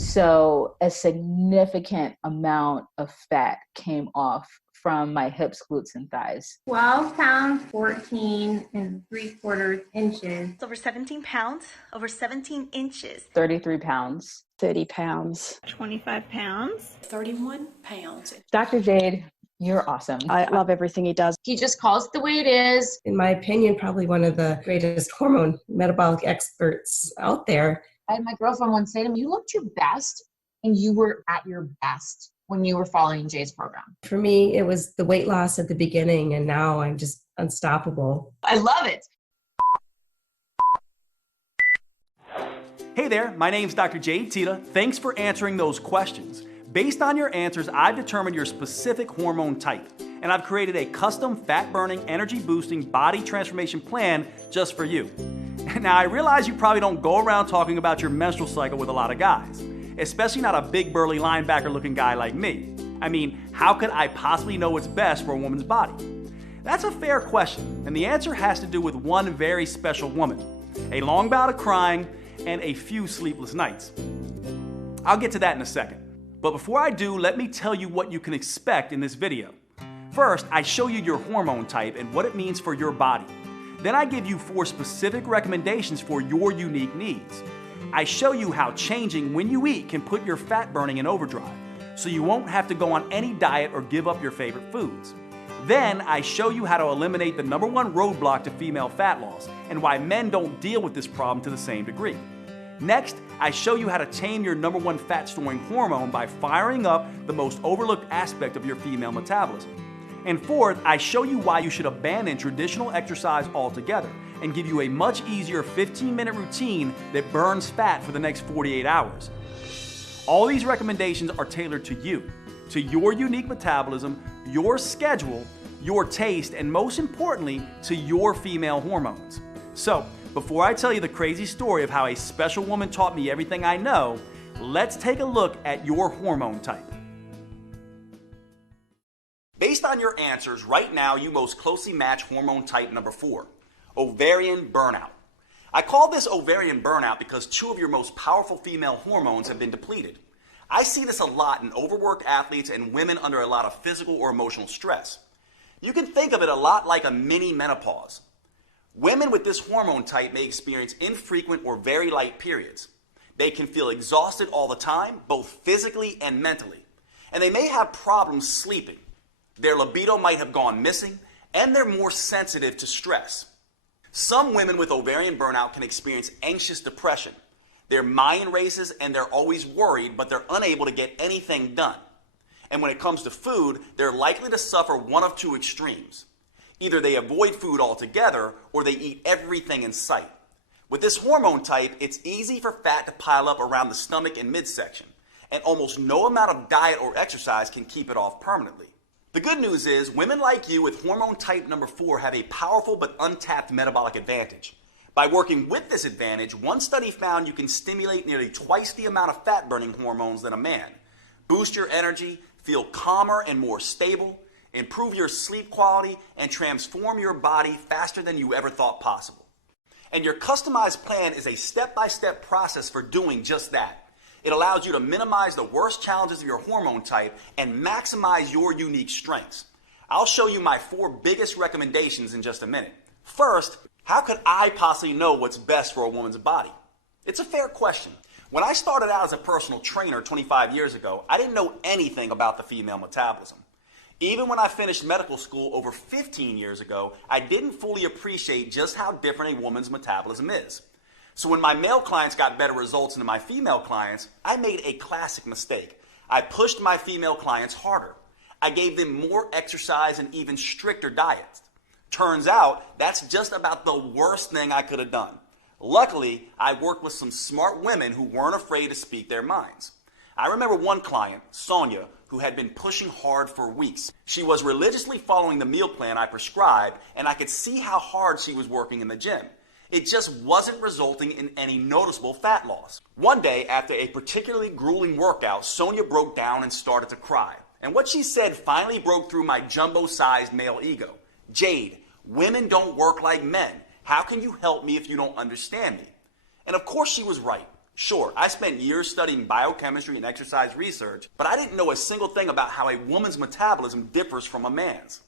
So a significant amount of fat came off from my hips, glutes, and thighs. 12 pounds, 14 and 3/4 inches. Over 17 pounds, over 17 inches. 33 pounds. 30 pounds. 25 pounds. 31 pounds. Dr. Jade, you're awesome. I love everything he does. He just calls it the way it is. In my opinion, probably one of the greatest hormone metabolic experts out there. I had my girlfriend once say to me, you looked your best and you were at your best when you were following Jay's program. For me, it was the weight loss at the beginning, and now I'm just unstoppable. I love it. Hey there, my name's Dr. Jade Tita. Thanks for answering those questions. Based on your answers, I've determined your specific hormone type, and I've created a custom fat-burning, energy-boosting body transformation plan just for you. Now, I realize you probably don't go around talking about your menstrual cycle with a lot of guys, especially not a big burly linebacker-looking guy like me. I mean, how could I possibly know what's best for a woman's body? That's a fair question, and the answer has to do with one very special woman, a long bout of crying, and a few sleepless nights. I'll get to that in a second. But before I do, let me tell you what you can expect in this video. First, I show you your hormone type and what it means for your body. Then I give you 4 specific recommendations for your unique needs. I show you how changing when you eat can put your fat burning in overdrive, so you won't have to go on any diet or give up your favorite foods. Then I show you how to eliminate the #1 roadblock to female fat loss and why men don't deal with this problem to the same degree. Next, I show you how to tame your #1 fat storing hormone by firing up the most overlooked aspect of your female metabolism. And fourth, I show you why you should abandon traditional exercise altogether and give you a much easier 15-minute routine that burns fat for the next 48 hours. All these recommendations are tailored to you, to your unique metabolism, your schedule, your taste, and most importantly, to your female hormones. So, before I tell you the crazy story of how a special woman taught me everything I know, let's take a look at your hormone type. Based on your answers, right now you most closely match hormone type number 4, ovarian burnout. I call this ovarian burnout because 2 of your most powerful female hormones have been depleted. I see this a lot in overworked athletes and women under a lot of physical or emotional stress. You can think of it a lot like a mini menopause. Women with this hormone type may experience infrequent or very light periods. They can feel exhausted all the time, both physically and mentally. And they may have problems sleeping. Their libido might have gone missing, and they're more sensitive to stress. Some women with ovarian burnout can experience anxious depression. Their mind races and they're always worried, but they're unable to get anything done. And when it comes to food, they're likely to suffer one of 2 extremes. Either they avoid food altogether or they eat everything in sight. With this hormone type, it's easy for fat to pile up around the stomach and midsection, and almost no amount of diet or exercise can keep it off permanently. The good news is, women like you with hormone type number 4 have a powerful but untapped metabolic advantage. By working with this advantage, one study found you can stimulate nearly twice the amount of fat-burning hormones than a man, boost your energy, feel calmer and more stable, improve your sleep quality, and transform your body faster than you ever thought possible. And your customized plan is a step-by-step process for doing just that. It allows you to minimize the worst challenges of your hormone type and maximize your unique strengths. I'll show you my 4 biggest recommendations in just a minute. First, how could I possibly know what's best for a woman's body? It's a fair question. When I started out as a personal trainer 25 years ago, I didn't know anything about the female metabolism. Even when I finished medical school over 15 years ago, I didn't fully appreciate just how different a woman's metabolism is. So when my male clients got better results than my female clients, I made a classic mistake. I pushed my female clients harder. I gave them more exercise and even stricter diets. Turns out, that's just about the worst thing I could have done. Luckily, I worked with some smart women who weren't afraid to speak their minds. I remember one client, Sonia, who had been pushing hard for weeks. She was religiously following the meal plan I prescribed, and I could see how hard she was working in the gym. It just wasn't resulting in any noticeable fat loss. One day, after a particularly grueling workout, Sonia broke down and started to cry. And what she said finally broke through my jumbo-sized male ego. Jade, women don't work like men. How can you help me if you don't understand me? And of course she was right. Sure, I spent years studying biochemistry and exercise research, but I didn't know a single thing about how a woman's metabolism differs from a man's.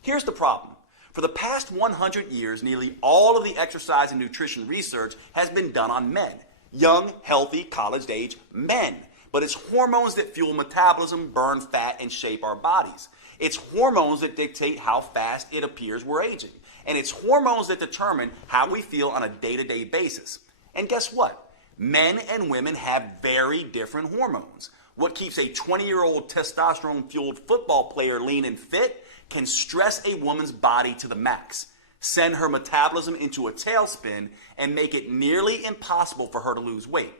Here's the problem. For the past 100 years, nearly all of the exercise and nutrition research has been done on men. Young, healthy, college-age men. But it's hormones that fuel metabolism, burn fat, and shape our bodies. It's hormones that dictate how fast it appears we're aging. And it's hormones that determine how we feel on a day-to-day basis. And guess what? Men and women have very different hormones. What keeps a 20-year-old testosterone-fueled football player lean and fit can stress a woman's body to the max, send her metabolism into a tailspin, and make it nearly impossible for her to lose weight.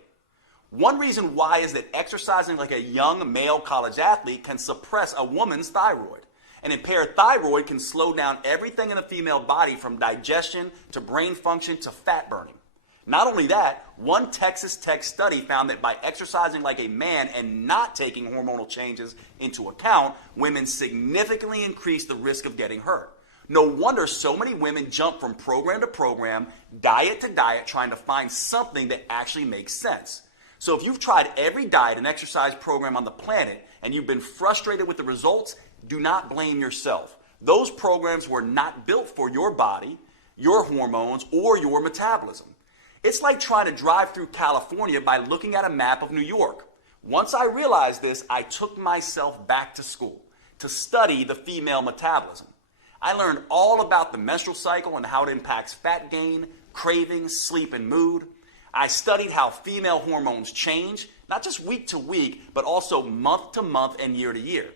One reason why is that exercising like a young male college athlete can suppress a woman's thyroid. An impaired thyroid can slow down everything in the female body from digestion to brain function to fat burning. Not only that, one Texas Tech study found that by exercising like a man and not taking hormonal changes into account, women significantly increase the risk of getting hurt. No wonder so many women jump from program to program, diet to diet, trying to find something that actually makes sense. So if you've tried every diet and exercise program on the planet and you've been frustrated with the results, do not blame yourself. Those programs were not built for your body, your hormones, or your metabolism. It's like trying to drive through California by looking at a map of New York. Once I realized this, I took myself back to school to study the female metabolism. I learned all about the menstrual cycle and how it impacts fat gain, cravings, sleep, and mood. I studied how female hormones change, not just week to week, but also month to month and year to year.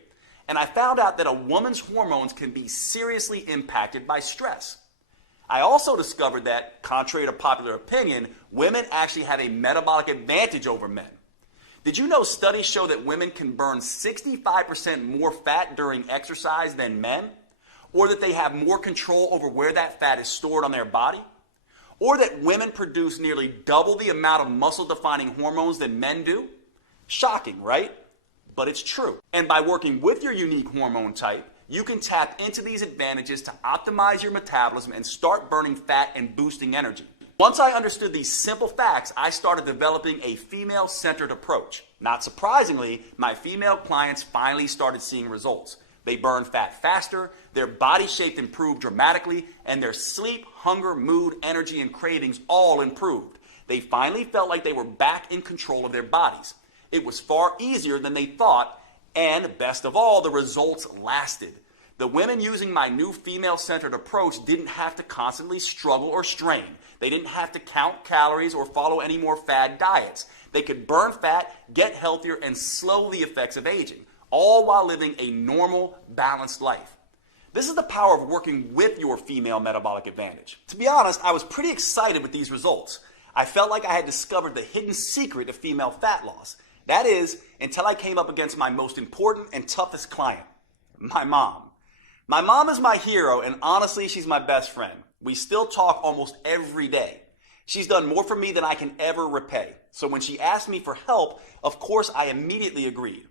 And I found out that a woman's hormones can be seriously impacted by stress. I also discovered that, contrary to popular opinion, women actually have a metabolic advantage over men. Did you know studies show that women can burn 65% more fat during exercise than men? Or that they have more control over where that fat is stored on their body? Or that women produce nearly double the amount of muscle-defining hormones than men do? Shocking, right? But it's true. And by working with your unique hormone type, you can tap into these advantages to optimize your metabolism and start burning fat and boosting energy. Once I understood these simple facts, I started developing a female-centered approach. Not surprisingly, my female clients finally started seeing results. They burned fat faster, their body shape improved dramatically, and their sleep, hunger, mood, energy, and cravings all improved. They finally felt like they were back in control of their bodies. It was far easier than they thought, and best of all, the results lasted. The women using my new female-centered approach didn't have to constantly struggle or strain. They didn't have to count calories or follow any more fad diets. They could burn fat, get healthier, and slow the effects of aging, all while living a normal, balanced life. This is the power of working with your female metabolic advantage. To be honest, I was pretty excited with these results. I felt like I had discovered the hidden secret of female fat loss. That is, until I came up against my most important and toughest client, my mom. My mom is my hero, and honestly, she's my best friend. We still talk almost every day. She's done more for me than I can ever repay. So when she asked me for help, of course, I immediately agreed.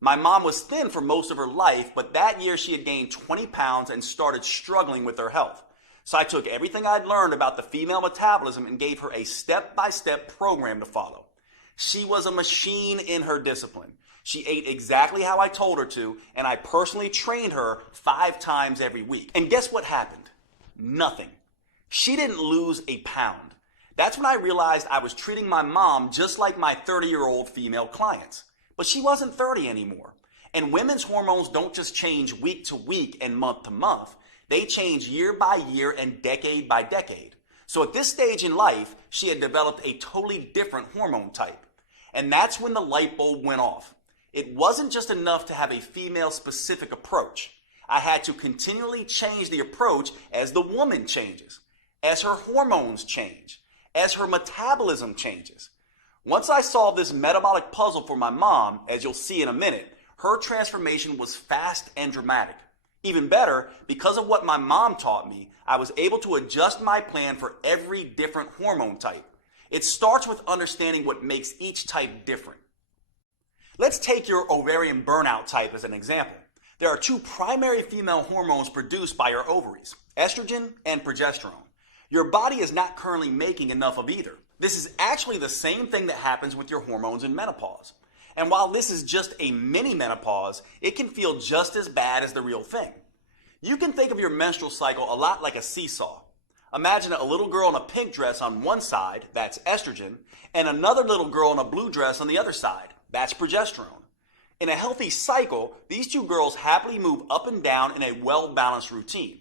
My mom was thin for most of her life, but that year she had gained 20 pounds and started struggling with her health. So I took everything I'd learned about the female metabolism and gave her a step-by-step program to follow. She was a machine in her discipline. She ate exactly how I told her to, and I personally trained her 5 times every week. And guess what happened? Nothing. She didn't lose a pound. That's when I realized I was treating my mom just like my 30-year-old female clients. But she wasn't 30 anymore. And women's hormones don't just change week to week and month to month. They change year by year and decade by decade. So at this stage in life, she had developed a totally different hormone type. And that's when the light bulb went off. It wasn't just enough to have a female-specific approach. I had to continually change the approach as the woman changes, as her hormones change, as her metabolism changes. Once I solved this metabolic puzzle for my mom, as you'll see in a minute, her transformation was fast and dramatic. Even better, because of what my mom taught me, I was able to adjust my plan for every different hormone type. It starts with understanding what makes each type different. Let's take your ovarian burnout type as an example. There are 2 primary female hormones produced by your ovaries, estrogen and progesterone. Your body is not currently making enough of either. This is actually the same thing that happens with your hormones in menopause. And while this is just a mini menopause, it can feel just as bad as the real thing. You can think of your menstrual cycle a lot like a seesaw. Imagine a little girl in a pink dress on one side, that's estrogen, and another little girl in a blue dress on the other side, that's progesterone. In a healthy cycle, these two girls happily move up and down in a well-balanced routine.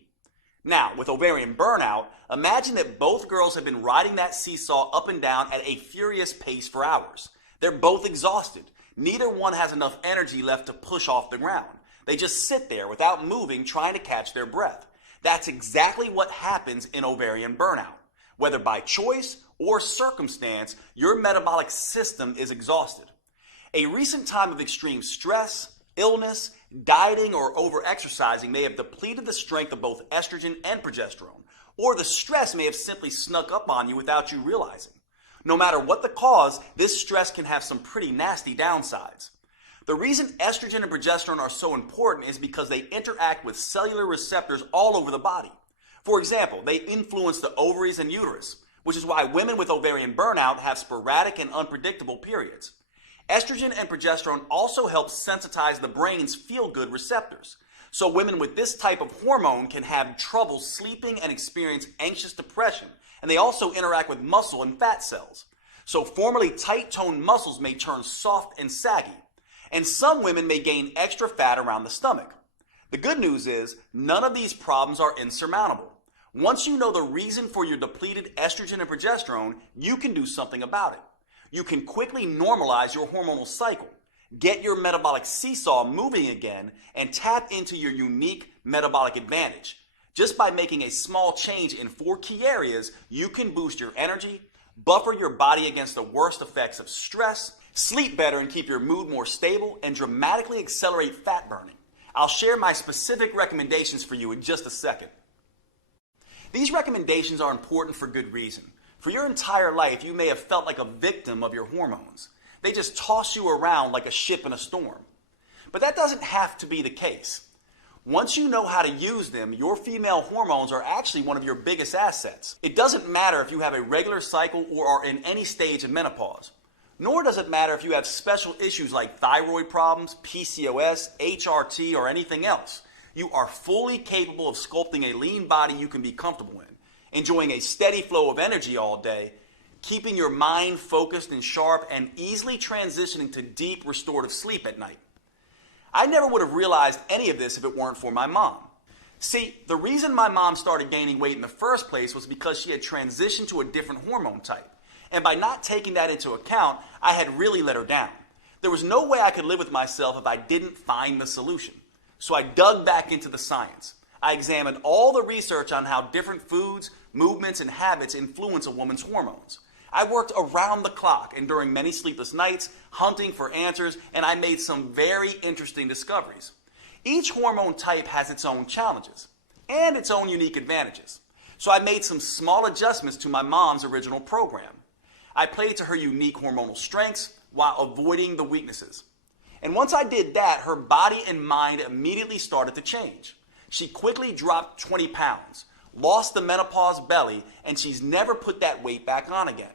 Now, with ovarian burnout, imagine that both girls have been riding that seesaw up and down at a furious pace for hours. They're both exhausted. Neither one has enough energy left to push off the ground. They just sit there without moving, trying to catch their breath. That's exactly what happens in ovarian burnout. Whether by choice or circumstance, your metabolic system is exhausted. A recent time of extreme stress, illness, dieting, or over-exercising may have depleted the strength of both estrogen and progesterone, or the stress may have simply snuck up on you without you realizing. No matter what the cause, this stress can have some pretty nasty downsides. The reason estrogen and progesterone are so important is because they interact with cellular receptors all over the body. For example, they influence the ovaries and uterus, which is why women with ovarian burnout have sporadic and unpredictable periods. Estrogen and progesterone also help sensitize the brain's feel-good receptors. So women with this type of hormone can have trouble sleeping and experience anxious depression, and they also interact with muscle and fat cells. So formerly tight-toned muscles may turn soft and saggy, and some women may gain extra fat around the stomach. The good news is none of these problems are insurmountable. Once you know the reason for your depleted estrogen and progesterone, you can do something about it. You can quickly normalize your hormonal cycle, get your metabolic seesaw moving again, and tap into your unique metabolic advantage. Just by making a small change in 4 key areas, you can boost your energy, buffer your body against the worst effects of stress, sleep better and keep your mood more stable, and dramatically accelerate fat burning. I'll share my specific recommendations for you in just a second. These recommendations are important for good reason. For your entire life, you may have felt like a victim of your hormones. They just toss you around like a ship in a storm. But that doesn't have to be the case. Once you know how to use them, your female hormones are actually one of your biggest assets. It doesn't matter if you have a regular cycle or are in any stage of menopause. Nor does it matter if you have special issues like thyroid problems, PCOS, HRT, or anything else. You are fully capable of sculpting a lean body you can be comfortable in, enjoying a steady flow of energy all day, keeping your mind focused and sharp, and easily transitioning to deep restorative sleep at night. I never would have realized any of this if it weren't for my mom. See, the reason my mom started gaining weight in the first place was because she had transitioned to a different hormone type. And by not taking that into account, I had really let her down. There was no way I could live with myself if I didn't find the solution. So I dug back into the science. I examined all the research on how different foods, movements, and habits influence a woman's hormones. I worked around the clock and during many sleepless nights, hunting for answers, and I made some very interesting discoveries. Each hormone type has its own challenges and its own unique advantages. So I made some small adjustments to my mom's original program. I played to her unique hormonal strengths while avoiding the weaknesses. And once I did that, her body and mind immediately started to change. She quickly dropped 20 pounds, lost the menopause belly, and she's never put that weight back on again.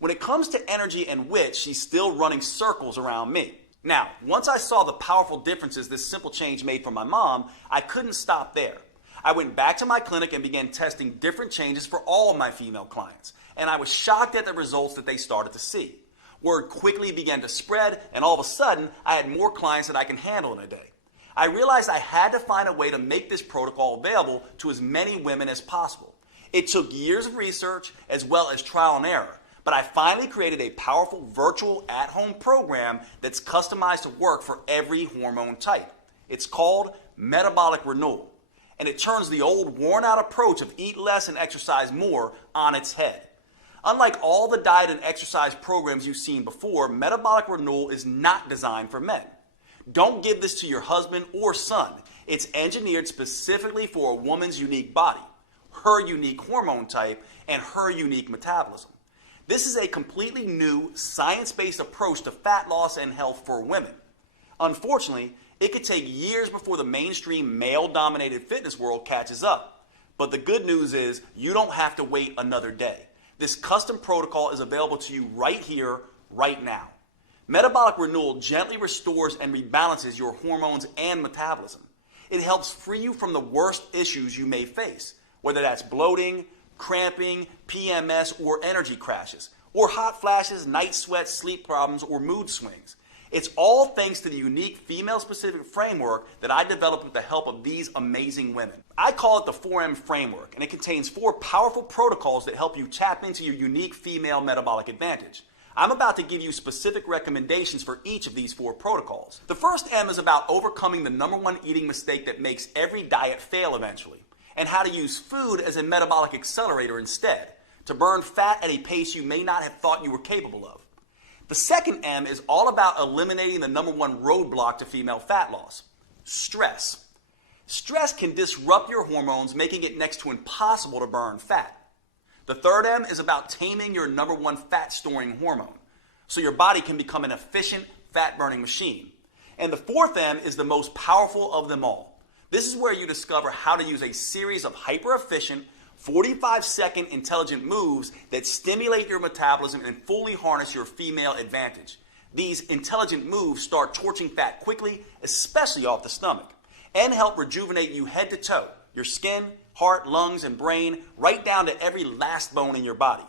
When it comes to energy and wit, she's still running circles around me. Now, once I saw the powerful differences this simple change made for my mom, I couldn't stop there. I went back to my clinic and began testing different changes for all of my female clients, and I was shocked at the results that they started to see. Word quickly began to spread, and all of a sudden, I had more clients than I can handle in a day. I realized I had to find a way to make this protocol available to as many women as possible. It took years of research as well as trial and error, but I finally created a powerful virtual at-home program that's customized to work for every hormone type. It's called Metabolic Renewal, and it turns the old worn-out approach of eat less and exercise more on its head. Unlike all the diet and exercise programs you've seen before, Metabolic Renewal is not designed for men. Don't give this to your husband or son. It's engineered specifically for a woman's unique body, her unique hormone type, and her unique metabolism. This is a completely new, science-based approach to fat loss and health for women. Unfortunately, it could take years before the mainstream male-dominated fitness world catches up. But the good news is you don't have to wait another day. This custom protocol is available to you right here, right now. Metabolic Renewal gently restores and rebalances your hormones and metabolism. It helps free you from the worst issues you may face, whether that's bloating, cramping, PMS, or energy crashes, or hot flashes, night sweats, sleep problems, or mood swings. It's all thanks to the unique female-specific framework that I developed with the help of these amazing women. I call it the 4M framework, and it contains 4 powerful protocols that help you tap into your unique female metabolic advantage. I'm about to give you specific recommendations for each of these 4 protocols. The first M is about overcoming the #1 eating mistake that makes every diet fail eventually, and how to use food as a metabolic accelerator instead, to burn fat at a pace you may not have thought you were capable of. The second M is all about eliminating the #1 roadblock to female fat loss: stress. Stress can disrupt your hormones, making it next to impossible to burn fat. The third M is about taming your #1 fat-storing hormone, so your body can become an efficient fat-burning machine. And the fourth M is the most powerful of them all. This is where you discover how to use a series of hyper-efficient, 45-second intelligent moves that stimulate your metabolism and fully harness your female advantage. These intelligent moves start torching fat quickly, especially off the stomach, and help rejuvenate you head to toe, your skin, heart, lungs, and brain, right down to every last bone in your body.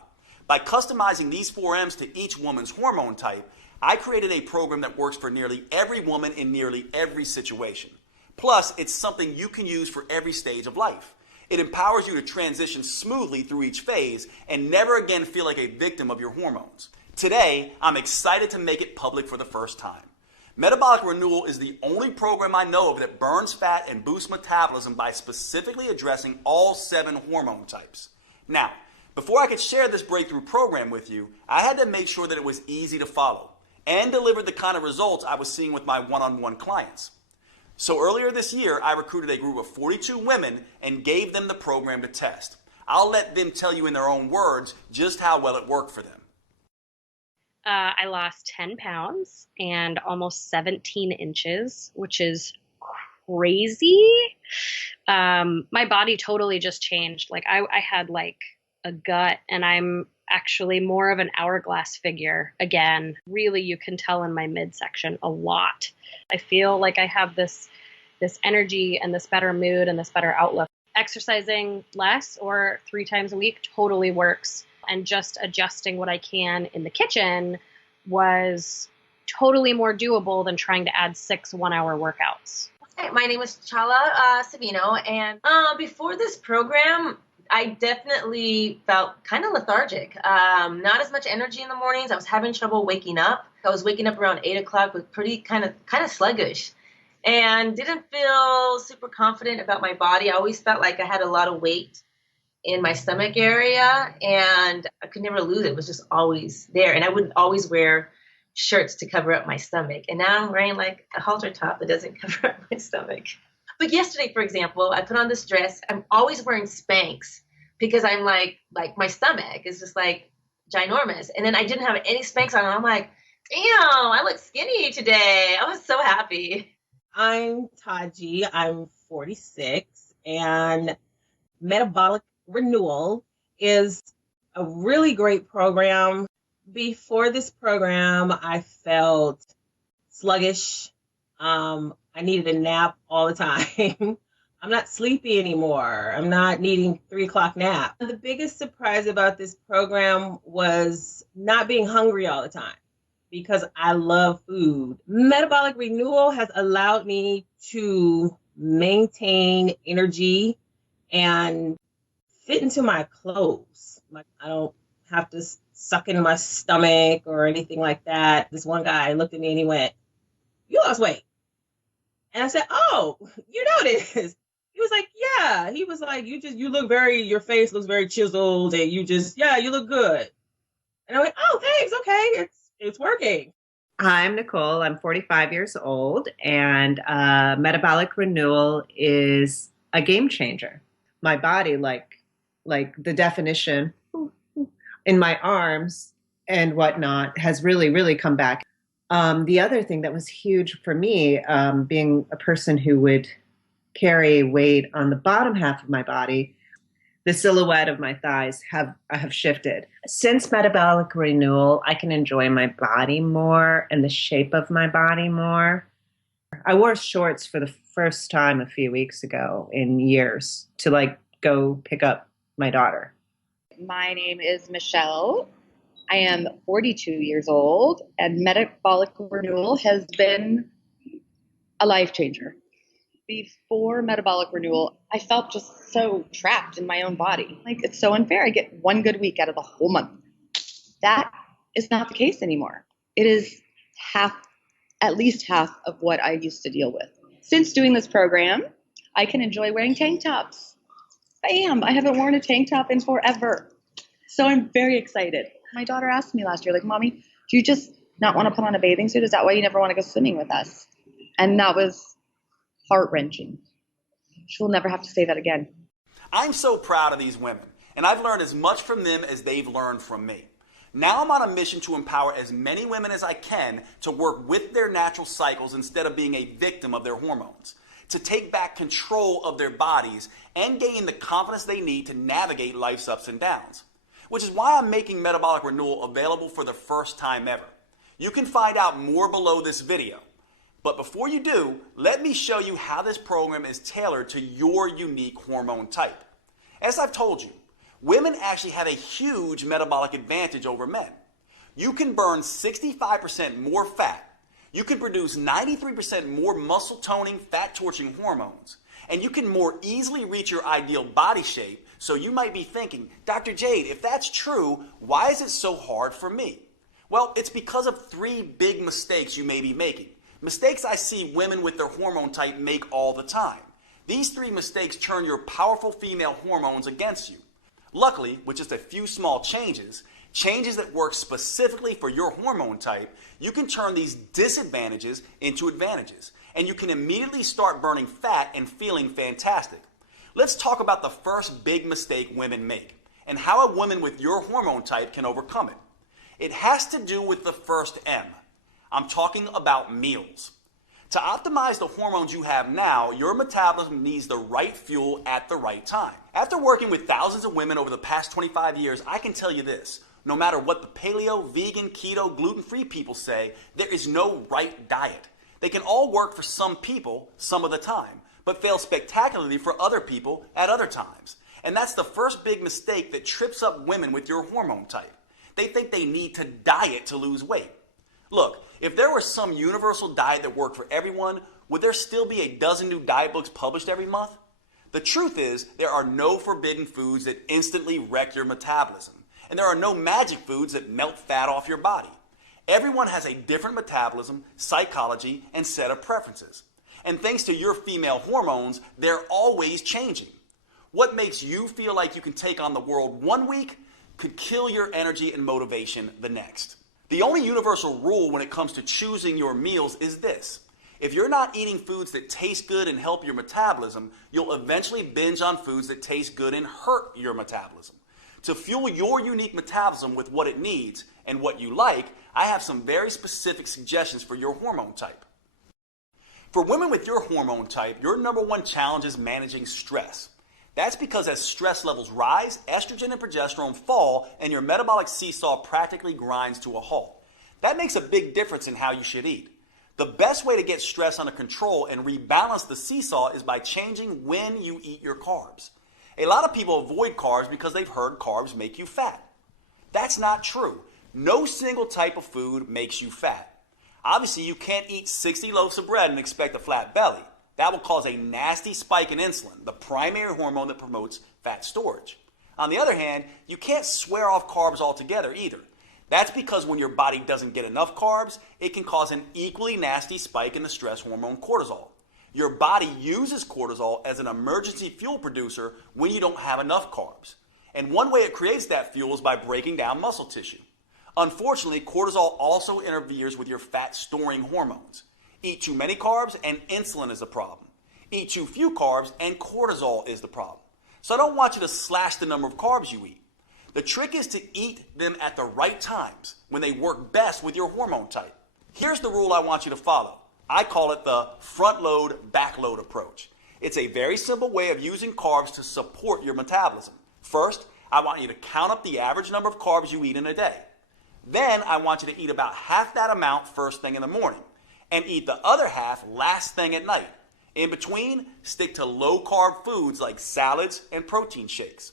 By customizing these 4 M's to each woman's hormone type, I created a program that works for nearly every woman in nearly every situation. Plus, it's something you can use for every stage of life. It empowers you to transition smoothly through each phase and never again feel like a victim of your hormones. Today, I'm excited to make it public for the first time. Metabolic Renewal is the only program I know of that burns fat and boosts metabolism by specifically addressing all 7 hormone types. Now, before I could share this breakthrough program with you, I had to make sure that it was easy to follow and delivered the kind of results I was seeing with my one-on-one clients. So earlier this year, I recruited a group of 42 women and gave them the program to test. I'll let them tell you in their own words just how well it worked for them. I lost 10 pounds and almost 17 inches, which is crazy. My body totally just changed. Like I had like a gut, and I'm actually more of an hourglass figure again. Really, you can tell in my midsection a lot. I feel like I have this energy and this better mood and this better outlook. Exercising less or 3 times a week totally works. And just adjusting what I can in the kitchen was totally more doable than trying to add 6 one-hour workouts. Hi, my name is Chala Savino, and before this program, I definitely felt kind of lethargic. Not as much energy in the mornings. I was having trouble waking up. I was waking up around 8 o'clock with pretty kind of sluggish, and didn't feel super confident about my body. I always felt like I had a lot of weight in my stomach area, and I could never lose it. It was just always there, and I would always wear shirts to cover up my stomach. And now I'm wearing like a halter top that doesn't cover up my stomach. But yesterday, for example, I put on this dress. I'm always wearing Spanx because I'm like my stomach is just like ginormous. And then I didn't have any Spanx on. And I'm like, damn, I look skinny today. I was so happy. I'm Taji. I'm 46, and Metabolic Renewal is a really great program. Before this program, I felt sluggish. I needed a nap all the time. I'm not sleepy anymore. I'm not needing 3 o'clock nap. The biggest surprise about this program was not being hungry all the time, because I love food. Metabolic Renewal has allowed me to maintain energy and fit into my clothes. Like I don't have to suck into my stomach or anything like that. This one guy looked at me and he went, "You lost weight." And I said, "Oh, you noticed?" He was like, "Yeah." He was like, you look your face looks very chiseled, and you look good." And I went, "Oh, thanks. Okay. It's working." Hi, I'm Nicole. I'm 45 years old, and Metabolic Renewal is a game changer. My body, like the definition in my arms and whatnot, has really, really come back. The other thing that was huge for me, being a person who would carry weight on the bottom half of my body, the silhouette of my thighs have shifted. Since metabolic renewal, I can enjoy my body more and the shape of my body more. I wore shorts for the first time a few weeks ago in years to like go pick up my daughter. My name is Michelle. I am 42 years old, and metabolic renewal has been a life changer. Before metabolic renewal, I felt just so trapped in my own body. Like, it's so unfair. I get one good week out of the whole month. That is not the case anymore. It is at least half of what I used to deal with. Since doing this program, I can enjoy wearing tank tops. Bam! I haven't worn a tank top in forever. So I'm very excited. My daughter asked me last year, like, Mommy, do you just not want to put on a bathing suit? Is that why you never want to go swimming with us? And that was heart-wrenching. She'll never have to say that again. I'm so proud of these women, and I've learned as much from them as they've learned from me. Now I'm on a mission to empower as many women as I can to work with their natural cycles instead of being a victim of their hormones, to take back control of their bodies and gain the confidence they need to navigate life's ups and downs. Which is why I'm making Metabolic Renewal available for the first time ever. You can find out more below this video. But before you do, let me show you how this program is tailored to your unique hormone type. As I've told you, women actually have a huge metabolic advantage over men. You can burn 65% more fat. You can produce 93% more muscle toning, fat torching hormones. And you can more easily reach your ideal body shape. So you might be thinking, Dr. Jade, if that's true, why is it so hard for me? Well, it's because of 3 big mistakes you may be making. Mistakes I see women with their hormone type make all the time. These 3 mistakes turn your powerful female hormones against you. Luckily, with just a few small changes that work specifically for your hormone type, you can turn these disadvantages into advantages. And you can immediately start burning fat and feeling fantastic. Let's talk about the first big mistake women make and how a woman with your hormone type can overcome it. It has to do with the first M. I'm talking about meals. To optimize the hormones you have now, your metabolism needs the right fuel at the right time. After working with thousands of women over the past 25 years, I can tell you this. No matter what the paleo, vegan, keto, gluten-free people say, there is no right diet. They can all work for some people some of the time, but fail spectacularly for other people at other times. And that's the first big mistake that trips up women with your hormone type. They think they need to diet to lose weight. Look, if there was some universal diet that worked for everyone, would there still be a dozen new diet books published every month? The truth is, there are no forbidden foods that instantly wreck your metabolism. And there are no magic foods that melt fat off your body. Everyone has a different metabolism, psychology, and set of preferences. And thanks to your female hormones, they're always changing. What makes you feel like you can take on the world one week could kill your energy and motivation the next. The only universal rule when it comes to choosing your meals is this. If you're not eating foods that taste good and help your metabolism, you'll eventually binge on foods that taste good and hurt your metabolism. To fuel your unique metabolism with what it needs and what you like, I have some very specific suggestions for your hormone type. For women with your hormone type, your number one challenge is managing stress. That's because as stress levels rise, estrogen and progesterone fall, and your metabolic seesaw practically grinds to a halt. That makes a big difference in how you should eat. The best way to get stress under control and rebalance the seesaw is by changing when you eat your carbs. A lot of people avoid carbs because they've heard carbs make you fat. That's not true. No single type of food makes you fat. Obviously, you can't eat 60 loaves of bread and expect a flat belly. That will cause a nasty spike in insulin, the primary hormone that promotes fat storage. On the other hand, you can't swear off carbs altogether either. That's because when your body doesn't get enough carbs, it can cause an equally nasty spike in the stress hormone cortisol. Your body uses cortisol as an emergency fuel producer when you don't have enough carbs. And one way it creates that fuel is by breaking down muscle tissue. Unfortunately, cortisol also interferes with your fat storing hormones. Eat too many carbs and insulin is the problem. Eat too few carbs and cortisol is the problem. So I don't want you to slash the number of carbs you eat. The trick is to eat them at the right times when they work best with your hormone type. Here's the rule I want you to follow. I call it the front load, back load approach. It's a very simple way of using carbs to support your metabolism. First, I want you to count up the average number of carbs you eat in a day. Then I want you to eat about half that amount first thing in the morning and eat the other half last thing at night. In between, stick to low-carb foods like salads and protein shakes.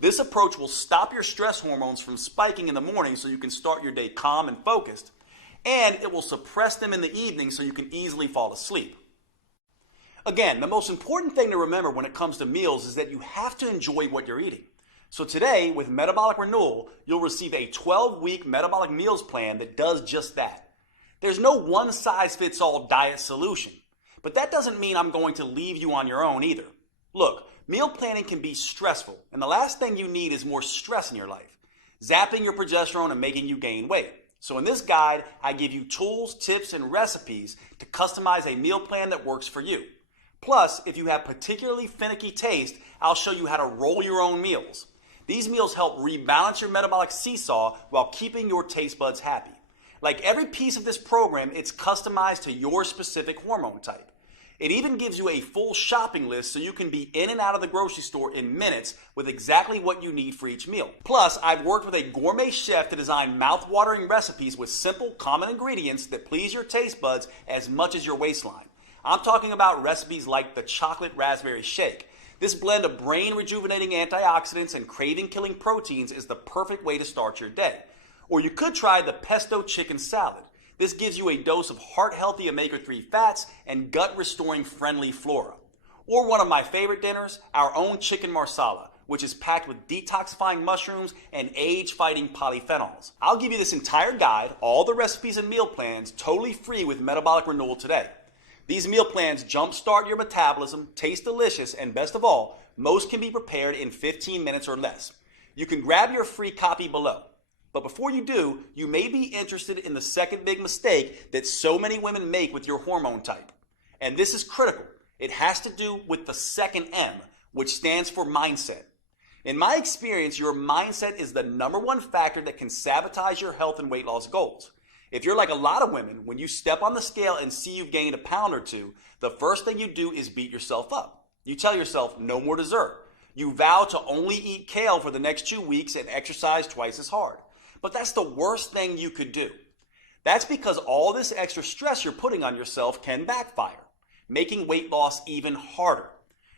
This approach will stop your stress hormones from spiking in the morning so you can start your day calm and focused, and it will suppress them in the evening so you can easily fall asleep. Again, the most important thing to remember when it comes to meals is that you have to enjoy what you're eating. So today, with Metabolic Renewal, you'll receive a 12-week metabolic meals plan that does just that. There's no one-size-fits-all diet solution, but that doesn't mean I'm going to leave you on your own either. Look, meal planning can be stressful, and the last thing you need is more stress in your life, zapping your progesterone and making you gain weight. So in this guide, I give you tools, tips, and recipes to customize a meal plan that works for you. Plus, if you have particularly finicky taste, I'll show you how to roll your own meals. These meals help rebalance your metabolic seesaw while keeping your taste buds happy. Like every piece of this program, it's customized to your specific hormone type. It even gives you a full shopping list so you can be in and out of the grocery store in minutes with exactly what you need for each meal. Plus, I've worked with a gourmet chef to design mouth-watering recipes with simple, common ingredients that please your taste buds as much as your waistline. I'm talking about recipes like the chocolate raspberry shake. This blend of brain-rejuvenating antioxidants and craving-killing proteins is the perfect way to start your day. Or you could try the pesto chicken salad. This gives you a dose of heart-healthy omega-3 fats and gut-restoring friendly flora. Or one of my favorite dinners, our own chicken marsala, which is packed with detoxifying mushrooms and age-fighting polyphenols. I'll give you this entire guide, all the recipes and meal plans, totally free with Metabolic Renewal today. These meal plans jumpstart your metabolism, taste delicious, and best of all, most can be prepared in 15 minutes or less. You can grab your free copy below. But before you do, you may be interested in the second big mistake that so many women make with your hormone type. And this is critical. It has to do with the second M, which stands for mindset. In my experience, your mindset is the #1 factor that can sabotage your health and weight loss goals. If you're like a lot of women, when you step on the scale and see you've gained a pound or two, the first thing you do is beat yourself up. You tell yourself, no more dessert. You vow to only eat kale for the next 2 weeks and exercise twice as hard. But that's the worst thing you could do. That's because all this extra stress you're putting on yourself can backfire, making weight loss even harder.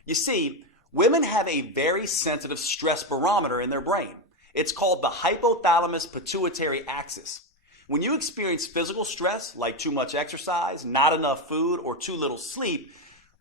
You see, women have a very sensitive stress barometer in their brain. It's called the hypothalamus pituitary axis. When you experience physical stress, like too much exercise, not enough food, or too little sleep,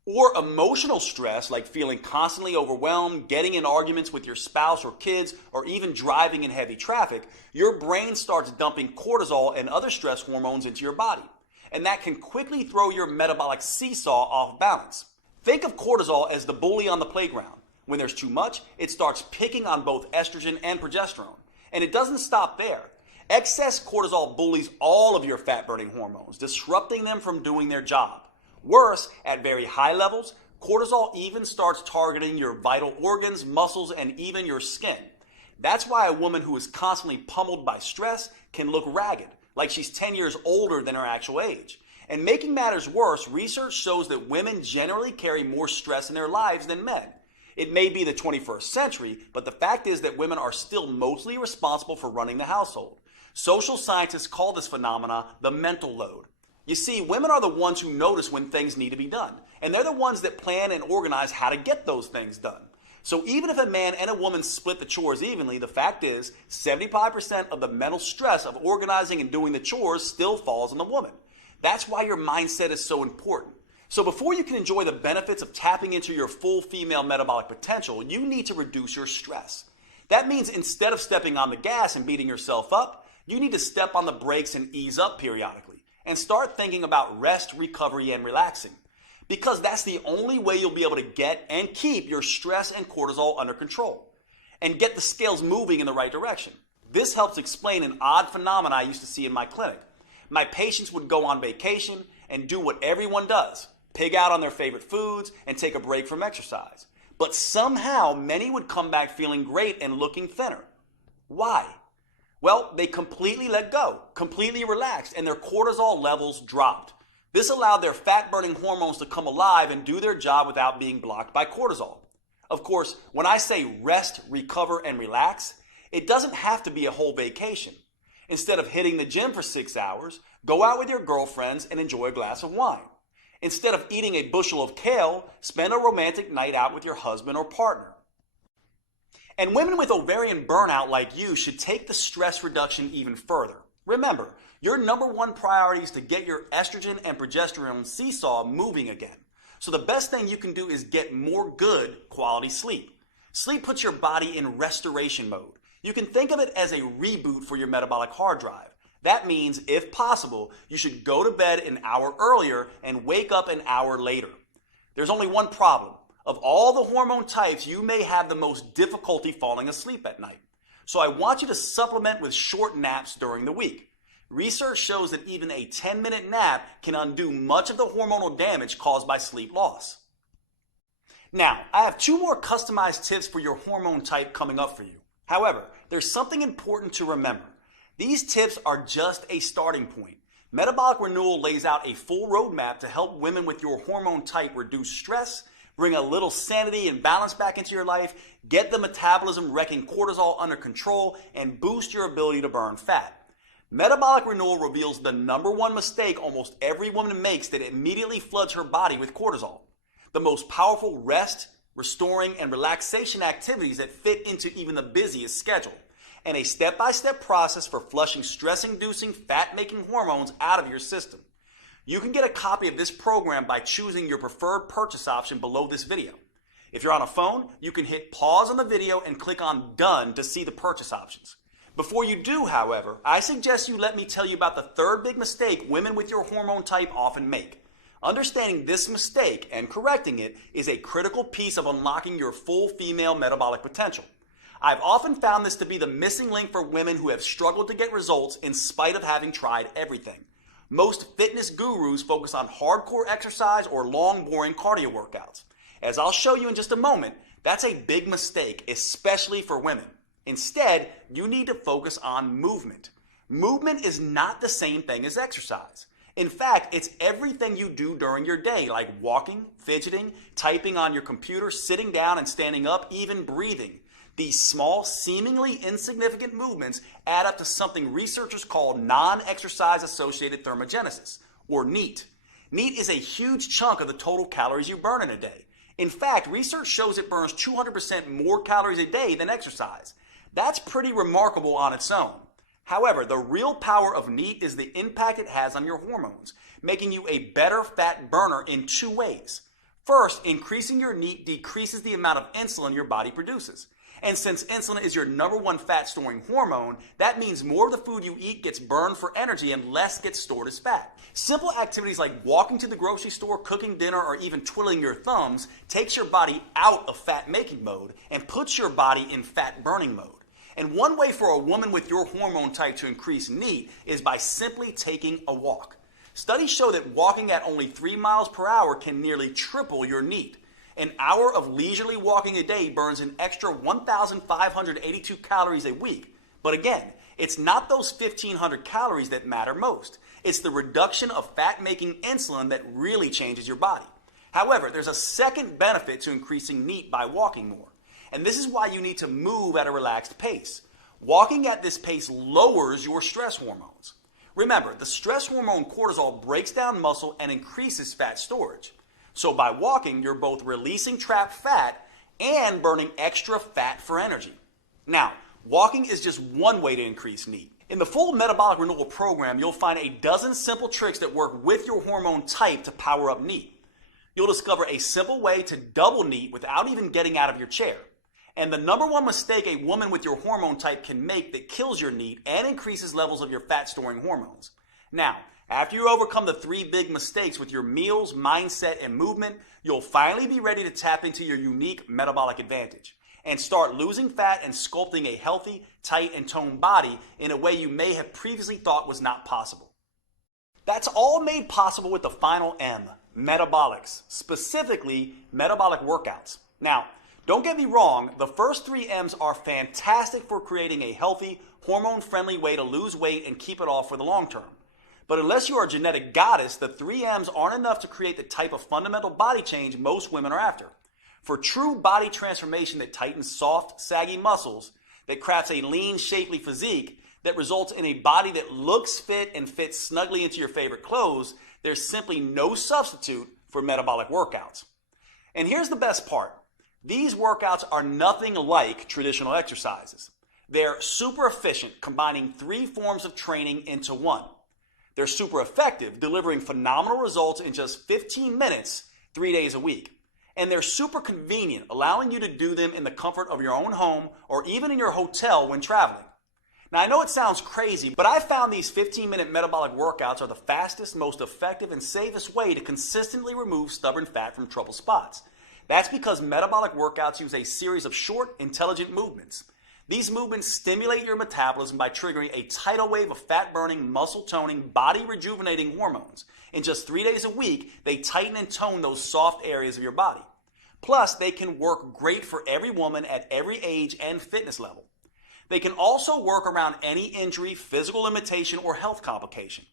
or emotional stress, like feeling constantly overwhelmed, getting in arguments with your spouse or kids, or even driving in heavy traffic, your brain starts dumping cortisol and other stress hormones into your body. And that can quickly throw your metabolic seesaw off balance. Think of cortisol as the bully on the playground. When there's too much, it starts picking on both estrogen and progesterone. And it doesn't stop there. Excess cortisol bullies all of your fat-burning hormones, disrupting them from doing their job. Worse, at very high levels, cortisol even starts targeting your vital organs, muscles, and even your skin. That's why a woman who is constantly pummeled by stress can look ragged, like she's 10 years older than her actual age. And making matters worse, research shows that women generally carry more stress in their lives than men. It may be the 21st century, but the fact is that women are still mostly responsible for running the household. Social scientists call this phenomena the mental load. You see, women are the ones who notice when things need to be done, and they're the ones that plan and organize how to get those things done. So even if a man and a woman split the chores evenly, the fact is 75% of the mental stress of organizing and doing the chores still falls on the woman. That's why your mindset is so important. So before you can enjoy the benefits of tapping into your full female metabolic potential, you need to reduce your stress. That means instead of stepping on the gas and beating yourself up, you need to step on the brakes and ease up periodically. And start thinking about rest, recovery, and relaxing. Because that's the only way you'll be able to get and keep your stress and cortisol under control. And get the scales moving in the right direction. This helps explain an odd phenomenon I used to see in my clinic. My patients would go on vacation and do what everyone does. Pig out on their favorite foods and take a break from exercise. But somehow many would come back feeling great and looking thinner. Why? Well, they completely let go, completely relaxed, and their cortisol levels dropped. This allowed their fat-burning hormones to come alive and do their job without being blocked by cortisol. Of course, when I say rest, recover, and relax, it doesn't have to be a whole vacation. Instead of hitting the gym for 6 hours, go out with your girlfriends and enjoy a glass of wine. Instead of eating a bushel of kale, spend a romantic night out with your husband or partner. And women with ovarian burnout like you should take the stress reduction even further. Remember, your number one priority is to get your estrogen and progesterone seesaw moving again. So the best thing you can do is get more good quality sleep. Sleep puts your body in restoration mode. You can think of it as a reboot for your metabolic hard drive. That means, if possible, you should go to bed an hour earlier and wake up an hour later. There's only one problem. Of all the hormone types, you may have the most difficulty falling asleep at night. So I want you to supplement with short naps during the week. Research shows that even a 10-minute nap can undo much of the hormonal damage caused by sleep loss. Now, I have 2 more customized tips for your hormone type coming up for you. However, there's something important to remember. These tips are just a starting point. Metabolic Renewal lays out a full roadmap to help women with your hormone type reduce stress, bring a little sanity and balance back into your life, get the metabolism wrecking cortisol under control, and boost your ability to burn fat. Metabolic Renewal reveals the number one mistake almost every woman makes that immediately floods her body with cortisol. The most powerful rest, restoring, and relaxation activities that fit into even the busiest schedule. And a step-by-step process for flushing stress-inducing, fat-making hormones out of your system. You can get a copy of this program by choosing your preferred purchase option below this video. If you're on a phone, you can hit pause on the video and click on Done to see the purchase options. Before you do, however, I suggest you let me tell you about the third big mistake women with your hormone type often make. Understanding this mistake and correcting it is a critical piece of unlocking your full female metabolic potential. I've often found this to be the missing link for women who have struggled to get results in spite of having tried everything. Most fitness gurus focus on hardcore exercise or long, boring cardio workouts. As I'll show you in just a moment, that's a big mistake, especially for women. Instead, you need to focus on movement. Movement is not the same thing as exercise. In fact, it's everything you do during your day, like walking, fidgeting, typing on your computer, sitting down and standing up, even breathing. These small, seemingly insignificant movements add up to something researchers call non-exercise associated thermogenesis, or NEAT. NEAT is a huge chunk of the total calories you burn in a day. In fact, research shows it burns 200% more calories a day than exercise. That's pretty remarkable on its own. However, the real power of NEAT is the impact it has on your hormones, making you a better fat burner in 2 ways. First, increasing your NEAT decreases the amount of insulin your body produces. And since insulin is your number one fat-storing hormone, that means more of the food you eat gets burned for energy and less gets stored as fat. Simple activities like walking to the grocery store, cooking dinner, or even twiddling your thumbs takes your body out of fat-making mode and puts your body in fat-burning mode. And one way for a woman with your hormone type to increase NEAT is by simply taking a walk. Studies show that walking at only 3 miles per hour can nearly triple your NEAT. An hour of leisurely walking a day burns an extra 1,582 calories a week. But again, it's not those 1,500 calories that matter most. It's the reduction of fat-making insulin that really changes your body. However, there's a second benefit to increasing NEAT by walking more. And this is why you need to move at a relaxed pace. Walking at this pace lowers your stress hormones. Remember, the stress hormone cortisol breaks down muscle and increases fat storage. So by walking, you're both releasing trapped fat and burning extra fat for energy. Now, walking is just one way to increase NEAT. In the full Metabolic Renewal program, you'll find a dozen simple tricks that work with your hormone type to power up NEAT. You'll discover a simple way to double NEAT without even getting out of your chair. And the number one mistake a woman with your hormone type can make that kills your NEAT and increases levels of your fat-storing hormones. Now, after you overcome the 3 big mistakes with your meals, mindset, and movement, you'll finally be ready to tap into your unique metabolic advantage and start losing fat and sculpting a healthy, tight, and toned body in a way you may have previously thought was not possible. That's all made possible with the final M, metabolics, specifically metabolic workouts. Now, don't get me wrong, the first 3 M's are fantastic for creating a healthy, hormone-friendly way to lose weight and keep it off for the long term. But unless you are a genetic goddess, the 3 M's aren't enough to create the type of fundamental body change most women are after. For true body transformation that tightens soft, saggy muscles, that crafts a lean, shapely physique, that results in a body that looks fit and fits snugly into your favorite clothes, there's simply no substitute for metabolic workouts. And here's the best part. These workouts are nothing like traditional exercises. They're super efficient, combining 3 forms of training into one. They're super effective, delivering phenomenal results in just 15 minutes, 3 days a week. And they're super convenient, allowing you to do them in the comfort of your own home or even in your hotel when traveling. Now, I know it sounds crazy, but I found these 15-minute metabolic workouts are the fastest, most effective, and safest way to consistently remove stubborn fat from trouble spots. That's because metabolic workouts use a series of short, intelligent movements. These movements stimulate your metabolism by triggering a tidal wave of fat-burning, muscle-toning, body-rejuvenating hormones. In just 3 days a week, they tighten and tone those soft areas of your body. Plus, they can work great for every woman at every age and fitness level. They can also work around any injury, physical limitation, or health complication.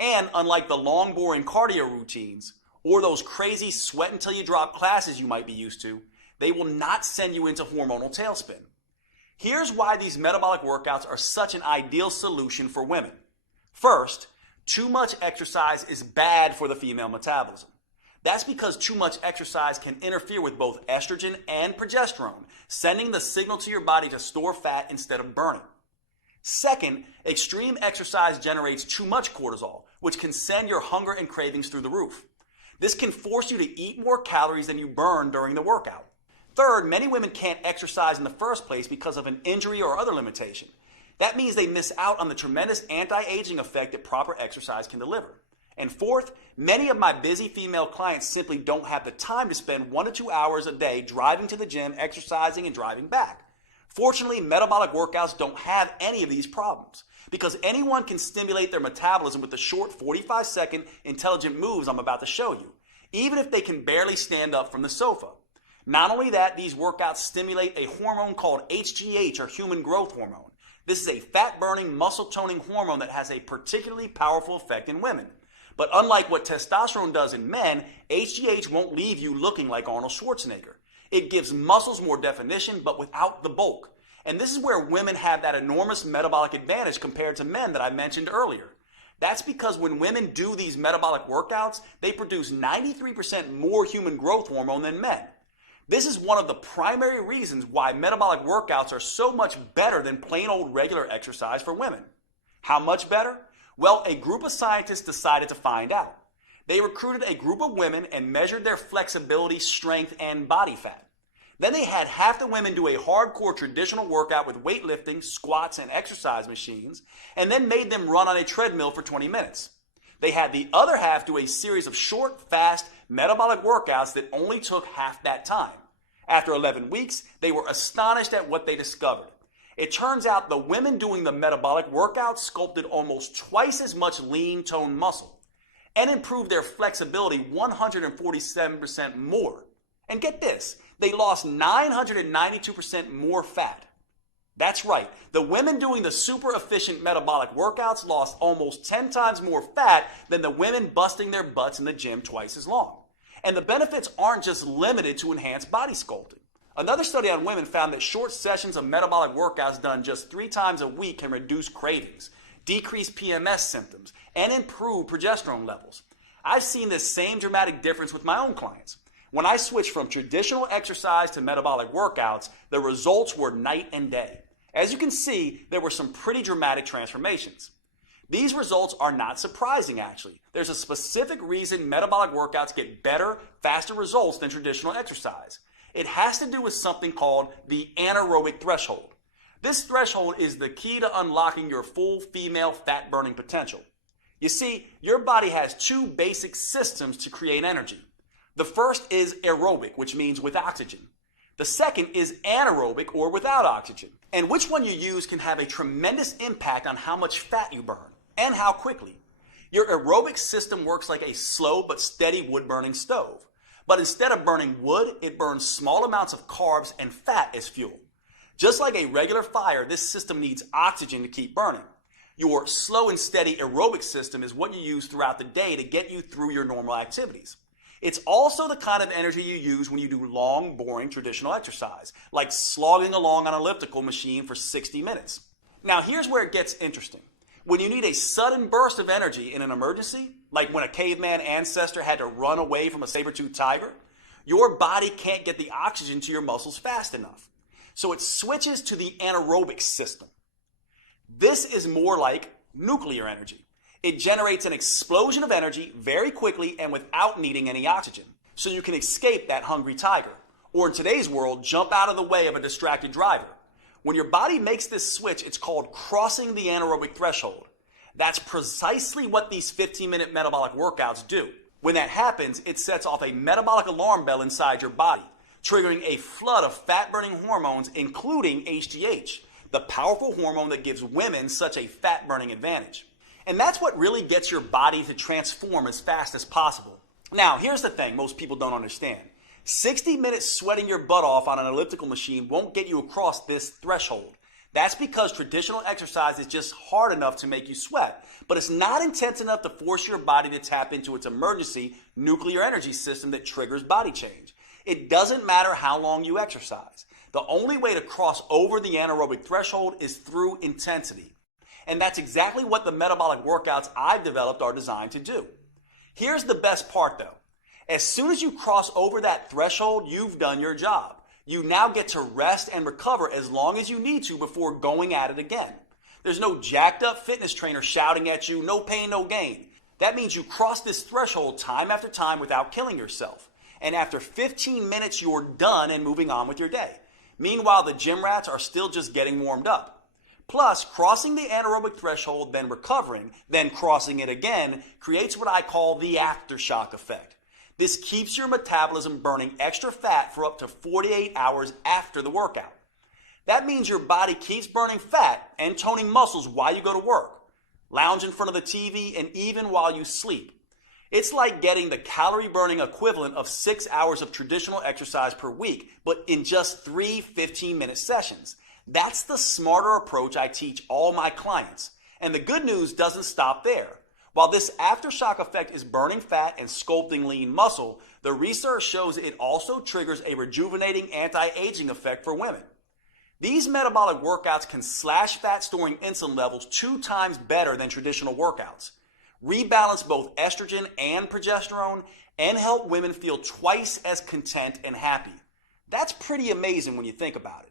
And unlike the long, boring cardio routines, or those crazy sweat until you drop classes you might be used to, they will not send you into hormonal tailspin. Here's why these metabolic workouts are such an ideal solution for women. First, too much exercise is bad for the female metabolism. That's because too much exercise can interfere with both estrogen and progesterone, sending the signal to your body to store fat instead of burning. Second, extreme exercise generates too much cortisol, which can send your hunger and cravings through the roof. This can force you to eat more calories than you burn during the workout. Third, many women can't exercise in the first place because of an injury or other limitation. That means they miss out on the tremendous anti-aging effect that proper exercise can deliver. And fourth, many of my busy female clients simply don't have the time to spend 1 to 2 hours a day driving to the gym, exercising, and driving back. Fortunately, metabolic workouts don't have any of these problems because anyone can stimulate their metabolism with the short 45-second intelligent moves I'm about to show you, even if they can barely stand up from the sofa. Not only that, these workouts stimulate a hormone called HGH, or human growth hormone. This is a fat-burning, muscle-toning hormone that has a particularly powerful effect in women. But unlike what testosterone does in men, HGH won't leave you looking like Arnold Schwarzenegger. It gives muscles more definition, but without the bulk. And this is where women have that enormous metabolic advantage compared to men that I mentioned earlier. That's because when women do these metabolic workouts, they produce 93% more human growth hormone than men. This is one of the primary reasons why metabolic workouts are so much better than plain old regular exercise for women. How much better? Well, a group of scientists decided to find out. They recruited a group of women and measured their flexibility, strength, and body fat. Then they had half the women do a hardcore traditional workout with weightlifting, squats, and exercise machines, and then made them run on a treadmill for 20 minutes. They had the other half do a series of short, fast, metabolic workouts that only took half that time. After 11 weeks, they were astonished at what they discovered. It turns out the women doing the metabolic workouts sculpted almost twice as much lean toned muscle and improved their flexibility 147% more. And get this, they lost 992% more fat. That's right, the women doing the super efficient metabolic workouts lost almost 10 times more fat than the women busting their butts in the gym twice as long. And the benefits aren't just limited to enhanced body sculpting. Another study on women found that short sessions of metabolic workouts done just 3 times a week can reduce cravings, decrease PMS symptoms, and improve progesterone levels. I've seen this same dramatic difference with my own clients. When I switched from traditional exercise to metabolic workouts, the results were night and day. As you can see, there were some pretty dramatic transformations. These results are not surprising, actually. There's a specific reason metabolic workouts get better, faster results than traditional exercise. It has to do with something called the anaerobic threshold. This threshold is the key to unlocking your full female fat-burning potential. You see, your body has 2 basic systems to create energy. The first is aerobic, which means with oxygen. The second is anaerobic, or without oxygen. And which one you use can have a tremendous impact on how much fat you burn and how quickly. Your aerobic system works like a slow but steady wood-burning stove. But instead of burning wood, it burns small amounts of carbs and fat as fuel. Just like a regular fire, this system needs oxygen to keep burning. Your slow and steady aerobic system is what you use throughout the day to get you through your normal activities. It's also the kind of energy you use when you do long, boring traditional exercise, like slogging along on an elliptical machine for 60 minutes. Now, here's where it gets interesting. When you need a sudden burst of energy in an emergency, like when a caveman ancestor had to run away from a saber-toothed tiger, your body can't get the oxygen to your muscles fast enough. So it switches to the anaerobic system. This is more like nuclear energy. It generates an explosion of energy very quickly and without needing any oxygen. So you can escape that hungry tiger, or in today's world, jump out of the way of a distracted driver. When your body makes this switch, it's called crossing the anaerobic threshold. That's precisely what these 15-minute metabolic workouts do. When that happens, it sets off a metabolic alarm bell inside your body, triggering a flood of fat-burning hormones, including HGH, the powerful hormone that gives women such a fat-burning advantage. And that's what really gets your body to transform as fast as possible. Now, here's the thing most people don't understand. 60 minutes sweating your butt off on an elliptical machine won't get you across this threshold. That's because traditional exercise is just hard enough to make you sweat, but it's not intense enough to force your body to tap into its emergency nuclear energy system that triggers body change. It doesn't matter how long you exercise. The only way to cross over the anaerobic threshold is through intensity. And that's exactly what the metabolic workouts I've developed are designed to do. Here's the best part though. As soon as you cross over that threshold, you've done your job. You now get to rest and recover as long as you need to before going at it again. There's no jacked up fitness trainer shouting at you, no pain, no gain. That means you cross this threshold time after time without killing yourself. And after 15 minutes, you're done and moving on with your day. Meanwhile, the gym rats are still just getting warmed up. Plus, crossing the anaerobic threshold, then recovering, then crossing it again, creates what I call the aftershock effect. This keeps your metabolism burning extra fat for up to 48 hours after the workout. That means your body keeps burning fat and toning muscles while you go to work, lounge in front of the TV, and even while you sleep. It's like getting the calorie burning equivalent of 6 hours of traditional exercise per week, but in just 3 15-minute sessions. That's the smarter approach I teach all my clients. And the good news doesn't stop there. While this aftershock effect is burning fat and sculpting lean muscle, the research shows it also triggers a rejuvenating anti-aging effect for women. These metabolic workouts can slash fat storing insulin levels 2 times better than traditional workouts, rebalance both estrogen and progesterone, and help women feel twice as content and happy. That's pretty amazing when you think about it.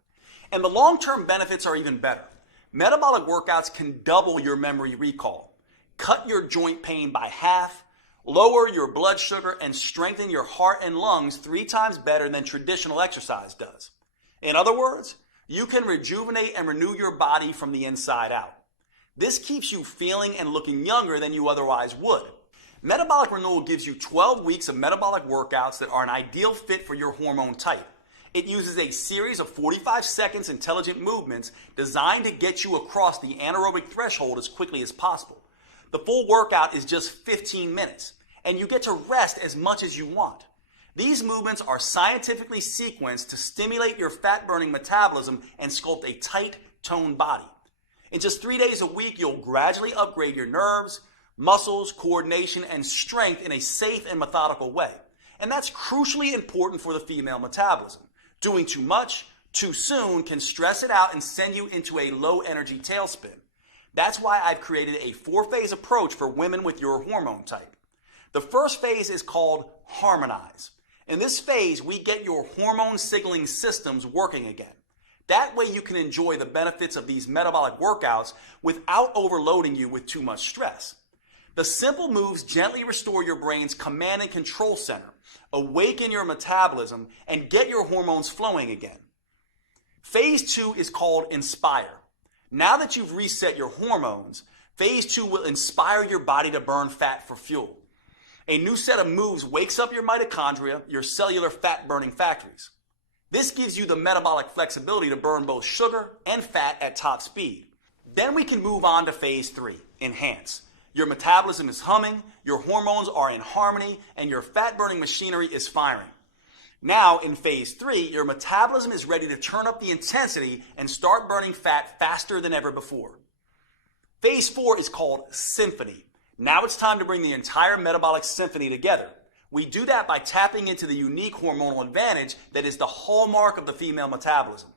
And the long-term benefits are even better. Metabolic workouts can double your memory recall, cut your joint pain by half, lower your blood sugar, and strengthen your heart and lungs 3 times better than traditional exercise does. In other words, you can rejuvenate and renew your body from the inside out. This keeps you feeling and looking younger than you otherwise would. Metabolic Renewal gives you 12 weeks of metabolic workouts that are an ideal fit for your hormone type. It uses a series of 45 seconds intelligent movements designed to get you across the anaerobic threshold as quickly as possible. The full workout is just 15 minutes, and you get to rest as much as you want. These movements are scientifically sequenced to stimulate your fat-burning metabolism and sculpt a tight, toned body. In just 3 days a week, you'll gradually upgrade your nerves, muscles, coordination, and strength in a safe and methodical way. And that's crucially important for the female metabolism. Doing too much, too soon can stress it out and send you into a low-energy tailspin. That's why I've created a 4-phase approach for women with your hormone type. The first phase is called Harmonize. In this phase, we get your hormone signaling systems working again. That way you can enjoy the benefits of these metabolic workouts without overloading you with too much stress. The simple moves gently restore your brain's command and control center, awaken your metabolism, and get your hormones flowing again. Phase 2 is called Inspire. Now that you've reset your hormones, phase 2 will inspire your body to burn fat for fuel. A new set of moves wakes up your mitochondria, your cellular fat-burning factories. This gives you the metabolic flexibility to burn both sugar and fat at top speed. Then we can move on to phase 3, Enhance. Your metabolism is humming, your hormones are in harmony, and your fat-burning machinery is firing. Now, in phase 3, your metabolism is ready to turn up the intensity and start burning fat faster than ever before. Phase 4 is called Symphony. Now it's time to bring the entire metabolic symphony together. We do that by tapping into the unique hormonal advantage that is the hallmark of the female metabolism,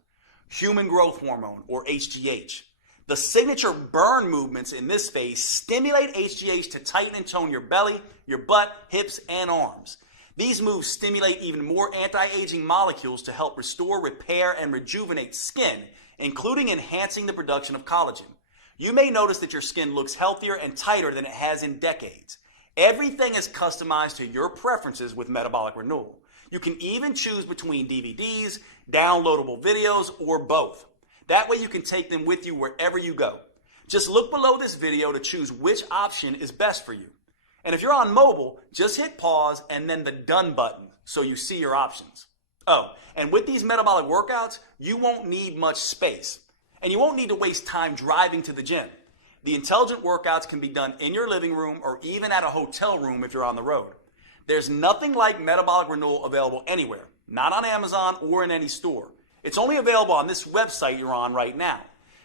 human growth hormone, or HGH. The signature burn movements in this phase stimulate HGH to tighten and tone your belly, your butt, hips, and arms. These moves stimulate even more anti-aging molecules to help restore, repair, and rejuvenate skin, including enhancing the production of collagen. You may notice that your skin looks healthier and tighter than it has in decades. Everything is customized to your preferences with Metabolic Renewal. You can even choose between DVDs, downloadable videos, or both. That way you can take them with you wherever you go. Just look below this video to choose which option is best for you. And if you're on mobile, just hit pause and then the done button so you see your options. Oh, and with these metabolic workouts, you won't need much space. And you won't need to waste time driving to the gym. The intelligent workouts can be done in your living room or even at a hotel room if you're on the road. There's nothing like Metabolic Renewal available anywhere, not on Amazon or in any store. It's only available on this website you're on right now.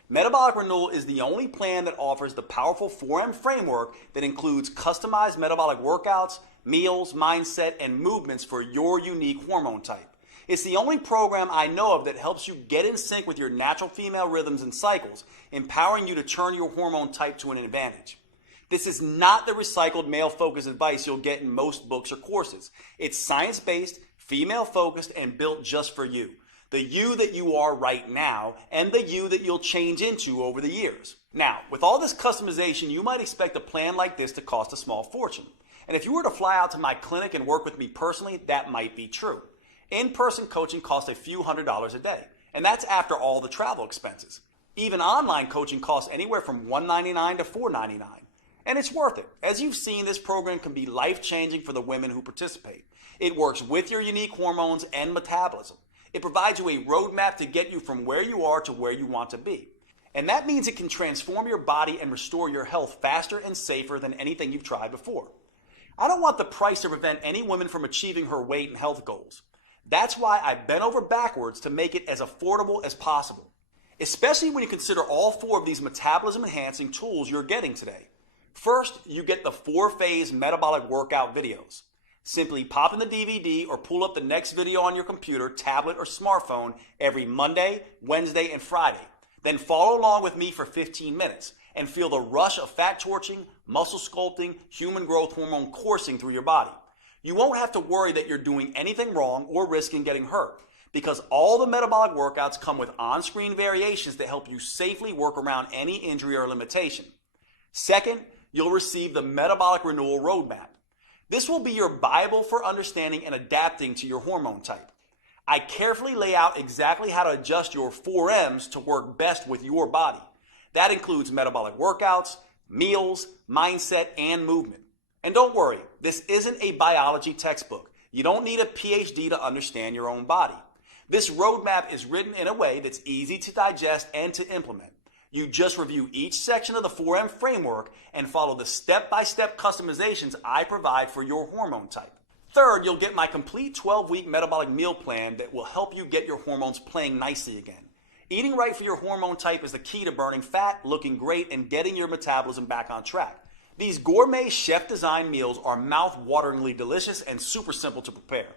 Metabolic Renewal is the only plan that offers the powerful 4M framework that includes customized metabolic workouts, meals, mindset, and movements for your unique hormone type. It's the only program I know of that helps you get in sync with your natural female rhythms and cycles, empowering you to turn your hormone type to an advantage. This is not the recycled male-focused advice you'll get in most books or courses. It's science-based, female-focused, and built just for you. The you that you are right now, and the you that you'll change into over the years. Now, with all this customization, you might expect a plan like this to cost a small fortune. And if you were to fly out to my clinic and work with me personally, that might be true. In-person coaching costs a few $100s a day, and that's after all the travel expenses. Even online coaching costs anywhere from $199 to $499. And it's worth it. As you've seen, this program can be life-changing for the women who participate. It works with your unique hormones and metabolism. It provides you a roadmap to get you from where you are to where you want to be. And that means it can transform your body and restore your health faster and safer than anything you've tried before. I don't want the price to prevent any woman from achieving her weight and health goals. That's why I bent over backwards to make it as affordable as possible, especially when you consider all 4 of these metabolism-enhancing tools you're getting today. First, you get the 4-phase metabolic workout videos. Simply pop in the DVD or pull up the next video on your computer, tablet, or smartphone every Monday, Wednesday, and Friday. Then follow along with me for 15 minutes and feel the rush of fat torching, muscle sculpting, human growth hormone coursing through your body. You won't have to worry that you're doing anything wrong or risking getting hurt, because all the metabolic workouts come with on-screen variations that help you safely work around any injury or limitation. Second, you'll receive the Metabolic Renewal Roadmap. This will be your Bible for understanding and adapting to your hormone type. I carefully lay out exactly how to adjust your 4Ms to work best with your body. That includes metabolic workouts, meals, mindset, and movement. And don't worry, this isn't a biology textbook. You don't need a PhD to understand your own body. This roadmap is written in a way that's easy to digest and to implement. You just review each section of the 4M framework and follow the step-by-step customizations I provide for your hormone type. Third, you'll get my complete 12-week metabolic meal plan that will help you get your hormones playing nicely again. Eating right for your hormone type is the key to burning fat, looking great, and getting your metabolism back on track. These gourmet chef-designed meals are mouth-wateringly delicious and super simple to prepare.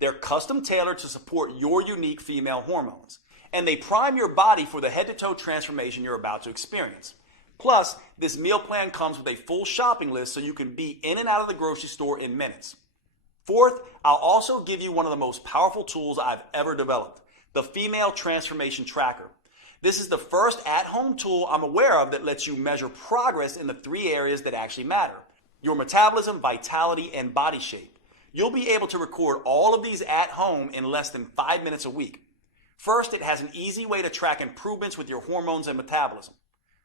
They're custom-tailored to support your unique female hormones, and they prime your body for the head-to-toe transformation you're about to experience. Plus, this meal plan comes with a full shopping list so you can be in and out of the grocery store in minutes. Fourth, I'll also give you one of the most powerful tools I've ever developed, the Female Transformation Tracker. This is the first at-home tool I'm aware of that lets you measure progress in the 3 areas that actually matter: your metabolism, vitality, and body shape. You'll be able to record all of these at home in less than 5 minutes a week. First, it has an easy way to track improvements with your hormones and metabolism.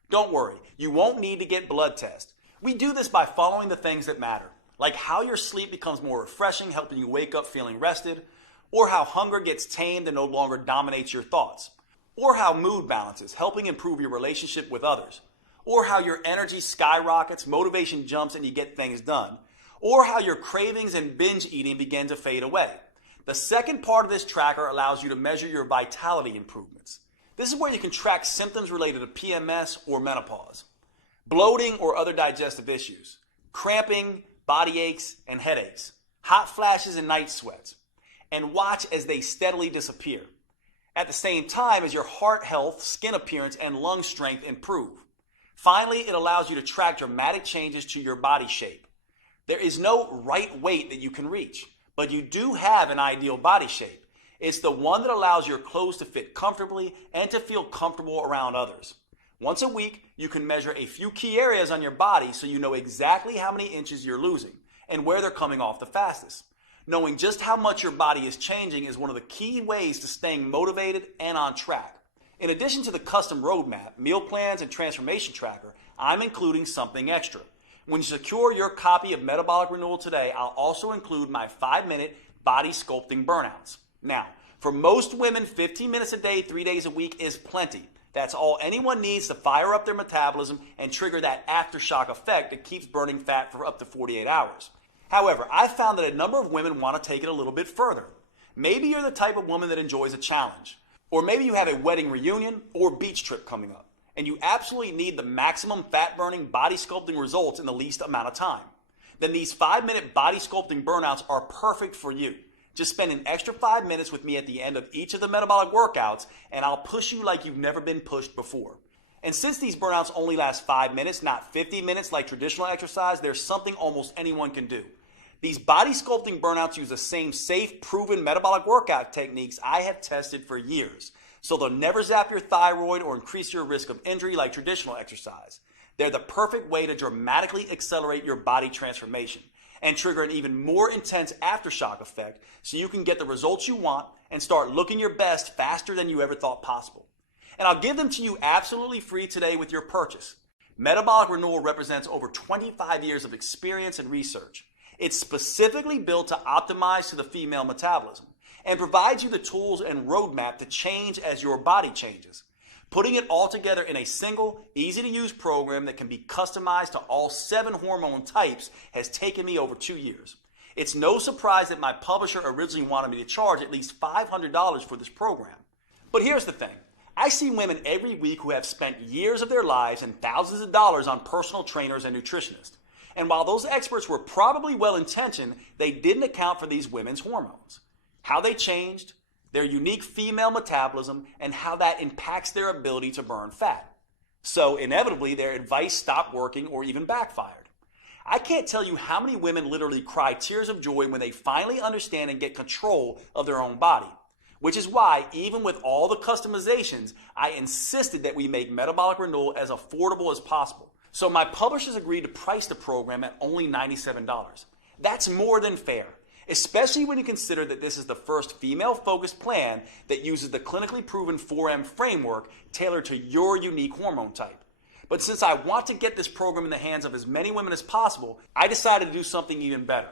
Don't worry, you won't need to get blood tests. We do this by following the things that matter, like how your sleep becomes more refreshing, helping you wake up feeling rested, or how hunger gets tamed and no longer dominates your thoughts, or how mood balances, helping improve your relationship with others, or how your energy skyrockets, motivation jumps, and you get things done, or how your cravings and binge eating begin to fade away. The second part of this tracker allows you to measure your vitality improvements. This is where you can track symptoms related to PMS or menopause, bloating or other digestive issues, cramping, body aches, and headaches, hot flashes and night sweats, and watch as they steadily disappear. At the same time as your heart health, skin appearance, and lung strength improve. Finally, it allows you to track dramatic changes to your body shape. There is no right weight that you can reach, but you do have an ideal body shape. It's the one that allows your clothes to fit comfortably and to feel comfortable around others. Once a week, you can measure a few key areas on your body so you know exactly how many inches you're losing and where they're coming off the fastest. Knowing just how much your body is changing is one of the key ways to staying motivated and on track. In addition to the custom roadmap, meal plans, and transformation tracker, I'm including something extra. When you secure your copy of Metabolic Renewal today, I'll also include my 5-minute body sculpting burnouts. Now, for most women, 15 minutes a day, 3 days a week is plenty. That's all anyone needs to fire up their metabolism and trigger that aftershock effect that keeps burning fat for up to 48 hours. However, I've found that a number of women want to take it a little bit further. Maybe you're the type of woman that enjoys a challenge. Or maybe you have a wedding reunion or beach trip coming up, and you absolutely need the maximum fat-burning body sculpting results in the least amount of time. Then these 5-minute body sculpting burnouts are perfect for you. Just spend an extra 5 minutes with me at the end of each of the metabolic workouts, and I'll push you like you've never been pushed before. And since these burnouts only last 5 minutes, not 50 minutes like traditional exercise, there's something almost anyone can do. These body sculpting burnouts use the same safe, proven metabolic workout techniques I have tested for years. So they'll never zap your thyroid or increase your risk of injury like traditional exercise. They're the perfect way to dramatically accelerate your body transformation and trigger an even more intense aftershock effect so you can get the results you want and start looking your best faster than you ever thought possible. And I'll give them to you absolutely free today with your purchase. Metabolic Renewal represents over 25 years of experience and research. It's specifically built to optimize to the female metabolism and provides you the tools and roadmap to change as your body changes. Putting it all together in a single, easy-to-use program that can be customized to all 7 hormone types has taken me over 2 years. It's no surprise that my publisher originally wanted me to charge at least $500 for this program. But here's the thing. I see women every week who have spent years of their lives and thousands of dollars on personal trainers and nutritionists. And while those experts were probably well-intentioned, they didn't account for these women's hormones, how they changed, their unique female metabolism, and how that impacts their ability to burn fat. So inevitably, their advice stopped working or even backfired. I can't tell you how many women literally cry tears of joy when they finally understand and get control of their own body. Which is why, even with all the customizations, I insisted that we make Metabolic Renewal as affordable as possible. So my publishers agreed to price the program at only $97. That's more than fair, especially when you consider that this is the first female-focused plan that uses the clinically proven 4M framework tailored to your unique hormone type. But since I want to get this program in the hands of as many women as possible, I decided to do something even better.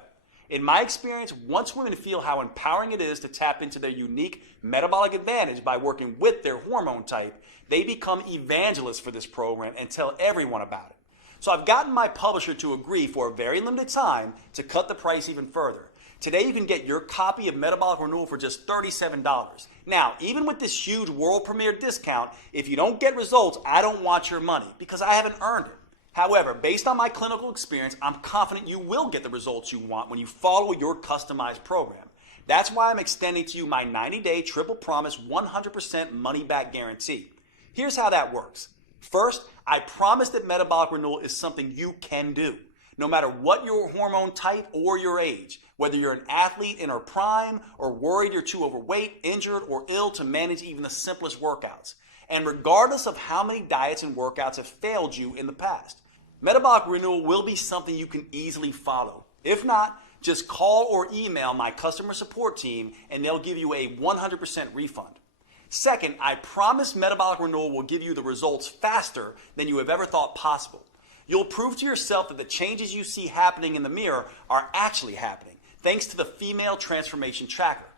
In my experience, once women feel how empowering it is to tap into their unique metabolic advantage by working with their hormone type, they become evangelists for this program and tell everyone about it. So I've gotten my publisher to agree for a very limited time to cut the price even further. Today you can get your copy of Metabolic Renewal for just $37. Now, even with this huge world premiere discount, if you don't get results, I don't want your money because I haven't earned it. However, based on my clinical experience, I'm confident you will get the results you want when you follow your customized program. That's why I'm extending to you my 90-day triple promise 100% money-back guarantee. Here's how that works. First, I promise that Metabolic Renewal is something you can do, no matter what your hormone type or your age, whether you're an athlete in her prime or worried you're too overweight, injured, or ill to manage even the simplest workouts, and regardless of how many diets and workouts have failed you in the past. Metabolic Renewal will be something you can easily follow. If not, just call or email my customer support team and they'll give you a 100% refund. Second, I promise Metabolic Renewal will give you the results faster than you have ever thought possible. You'll prove to yourself that the changes you see happening in the mirror are actually happening, thanks to the Female Transformation Tracker.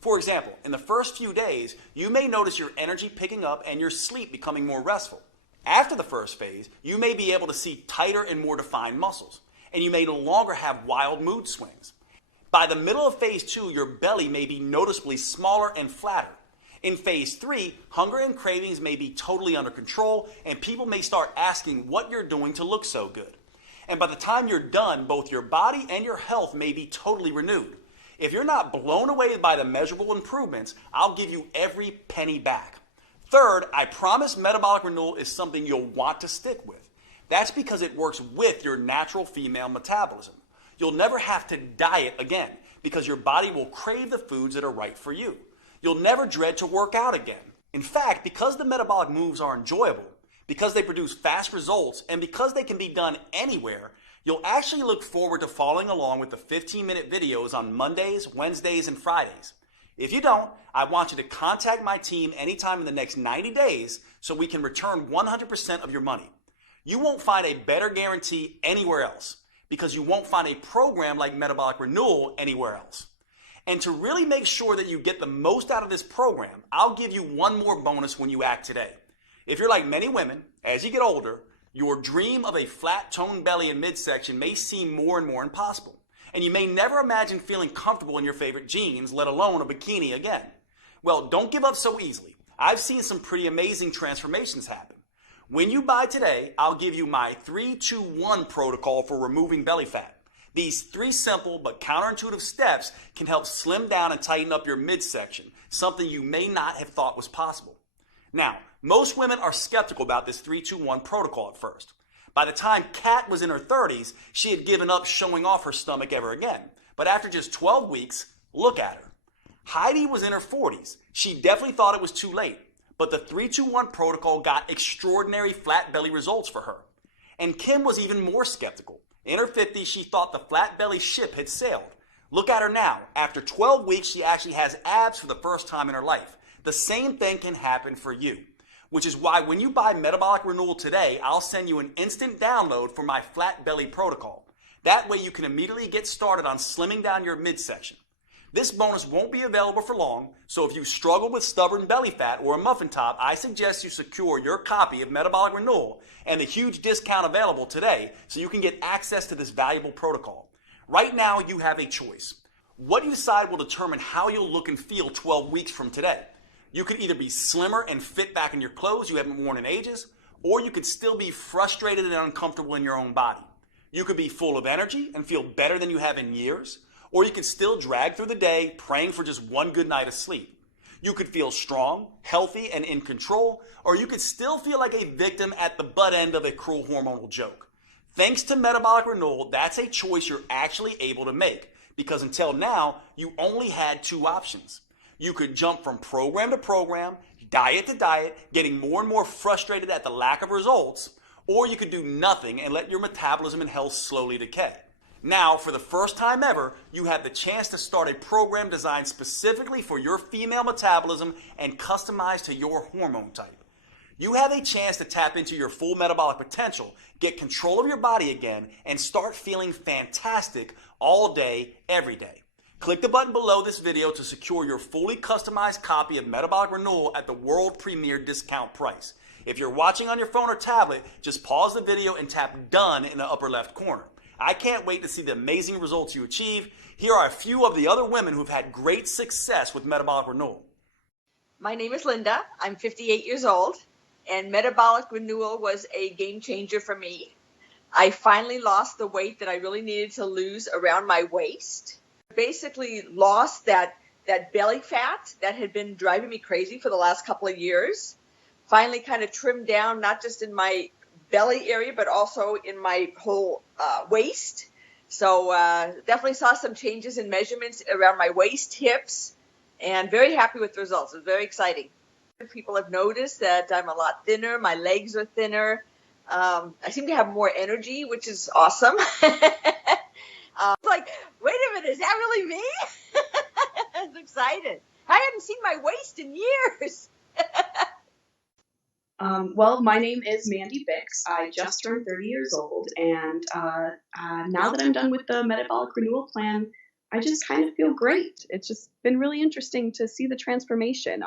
For example, in the first few days, you may notice your energy picking up and your sleep becoming more restful. After the first phase, you may be able to see tighter and more defined muscles, and you may no longer have wild mood swings. By the middle of phase 2, your belly may be noticeably smaller and flatter. In phase 3, hunger and cravings may be totally under control, and people may start asking what you're doing to look so good. And by the time you're done, both your body and your health may be totally renewed. If you're not blown away by the measurable improvements, I'll give you every penny back. Third, I promise metabolic renewal is something you'll want to stick with. That's because it works with your natural female metabolism. You'll never have to diet again because your body will crave the foods that are right for you. You'll never dread to work out again. In fact, because the metabolic moves are enjoyable, because they produce fast results, and because they can be done anywhere, you'll actually look forward to following along with the 15-minute videos on Mondays, Wednesdays, and Fridays. If you don't, I want you to contact my team anytime in the next 90 days so we can return 100% of your money. You won't find a better guarantee anywhere else because you won't find a program like Metabolic Renewal anywhere else. And to really make sure that you get the most out of this program, I'll give you one more bonus when you act today. If you're like many women, as you get older, your dream of a flat toned belly and midsection may seem more and more impossible. And you may never imagine feeling comfortable in your favorite jeans, let alone a bikini again. Well, don't give up so easily. I've seen some pretty amazing transformations happen. When you buy today, I'll give you my 3-2-1 protocol for removing belly fat. These 3 simple but counterintuitive steps can help slim down and tighten up your midsection, something you may not have thought was possible. Now, most women are skeptical about this 3-2-1 protocol at first. By the time Kat was in her 30s, she had given up showing off her stomach ever again. But after just 12 weeks, look at her. Heidi was in her 40s. She definitely thought it was too late. But the 3-2-1 protocol got extraordinary flat belly results for her. And Kim was even more skeptical. In her 50s, she thought the flat belly ship had sailed. Look at her now. After 12 weeks, she actually has abs for the first time in her life. The same thing can happen for you. Which is why when you buy Metabolic Renewal today, I'll send you an instant download for my flat belly protocol. That way you can immediately get started on slimming down your midsection. This bonus won't be available for long, so if you struggle with stubborn belly fat or a muffin top, I suggest you secure your copy of Metabolic Renewal and the huge discount available today so you can get access to this valuable protocol. Right now, you have a choice. What you decide will determine how you'll look and feel 12 weeks from today. You could either be slimmer and fit back in your clothes you haven't worn in ages, or you could still be frustrated and uncomfortable in your own body. You could be full of energy and feel better than you have in years, or you could still drag through the day praying for just one good night of sleep. You could feel strong, healthy, and in control, or you could still feel like a victim at the butt end of a cruel hormonal joke. Thanks to Metabolic Renewal, that's a choice you're actually able to make, because until now, you only had 2 options. You could jump from program to program, diet to diet, getting more and more frustrated at the lack of results, or you could do nothing and let your metabolism and health slowly decay. Now, for the first time ever, you have the chance to start a program designed specifically for your female metabolism and customized to your hormone type. You have a chance to tap into your full metabolic potential, get control of your body again, and start feeling fantastic all day, every day. Click the button below this video to secure your fully customized copy of Metabolic Renewal at the world premiere discount price. If you're watching on your phone or tablet, just pause the video and tap Done in the upper left corner. I can't wait to see the amazing results you achieve. Here are a few of the other women who've had great success with Metabolic Renewal. My name is Linda. I'm 58 years old, and Metabolic Renewal was a game changer for me. I finally lost the weight that I really needed to lose around my waist. Basically lost that belly fat that had been driving me crazy for the last couple of years. Finally kind of trimmed down, not just in my belly area, but also in my whole waist. So definitely saw some changes in measurements around my waist, hips, and very happy with the results. It was very exciting. People have noticed that I'm a lot thinner. My legs are thinner. I seem to have more energy, which is awesome. Like, wait a minute, is that really me? I was excited. I hadn't seen my waist in years. Well, my name is Mandy Bix. I just turned 30 years old, and now that I'm done with the Metabolic Renewal Plan, I just kind of feel great. It's just been really interesting to see the transformation,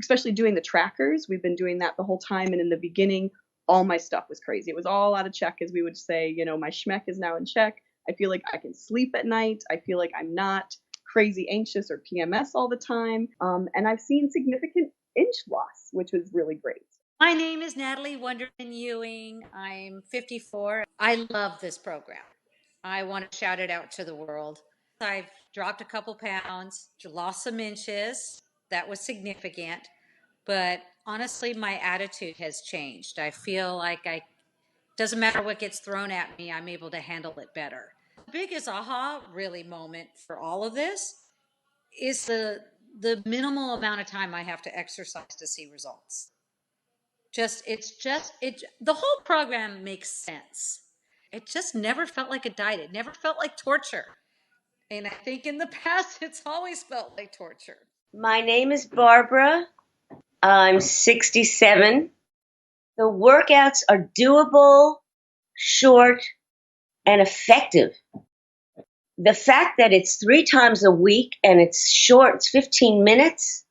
especially doing the trackers. We've been doing that the whole time, and in the beginning, all my stuff was crazy. It was all out of check, as we would say. You know, my schmeck is now in check. I feel like I can sleep at night. I feel like I'm not crazy anxious or PMS all the time. And I've seen significant inch loss, which was really great. My name is Natalie Wonderman Ewing. I'm 54. I love this program. I want to shout it out to the world. I've dropped a couple pounds, lost some inches. That was significant. But honestly, my attitude has changed. I feel like doesn't matter what gets thrown at me, I'm able to handle it better. The biggest aha really moment for all of this is the minimal amount of time I have to exercise to see results. The whole program makes sense. It just never felt like a diet. It never felt like torture. And I think in the past, it's always felt like torture. My name is Barbara. I'm 67. The workouts are doable, short, and effective. The fact that it's 3 times a week and it's short, it's 15 minutes,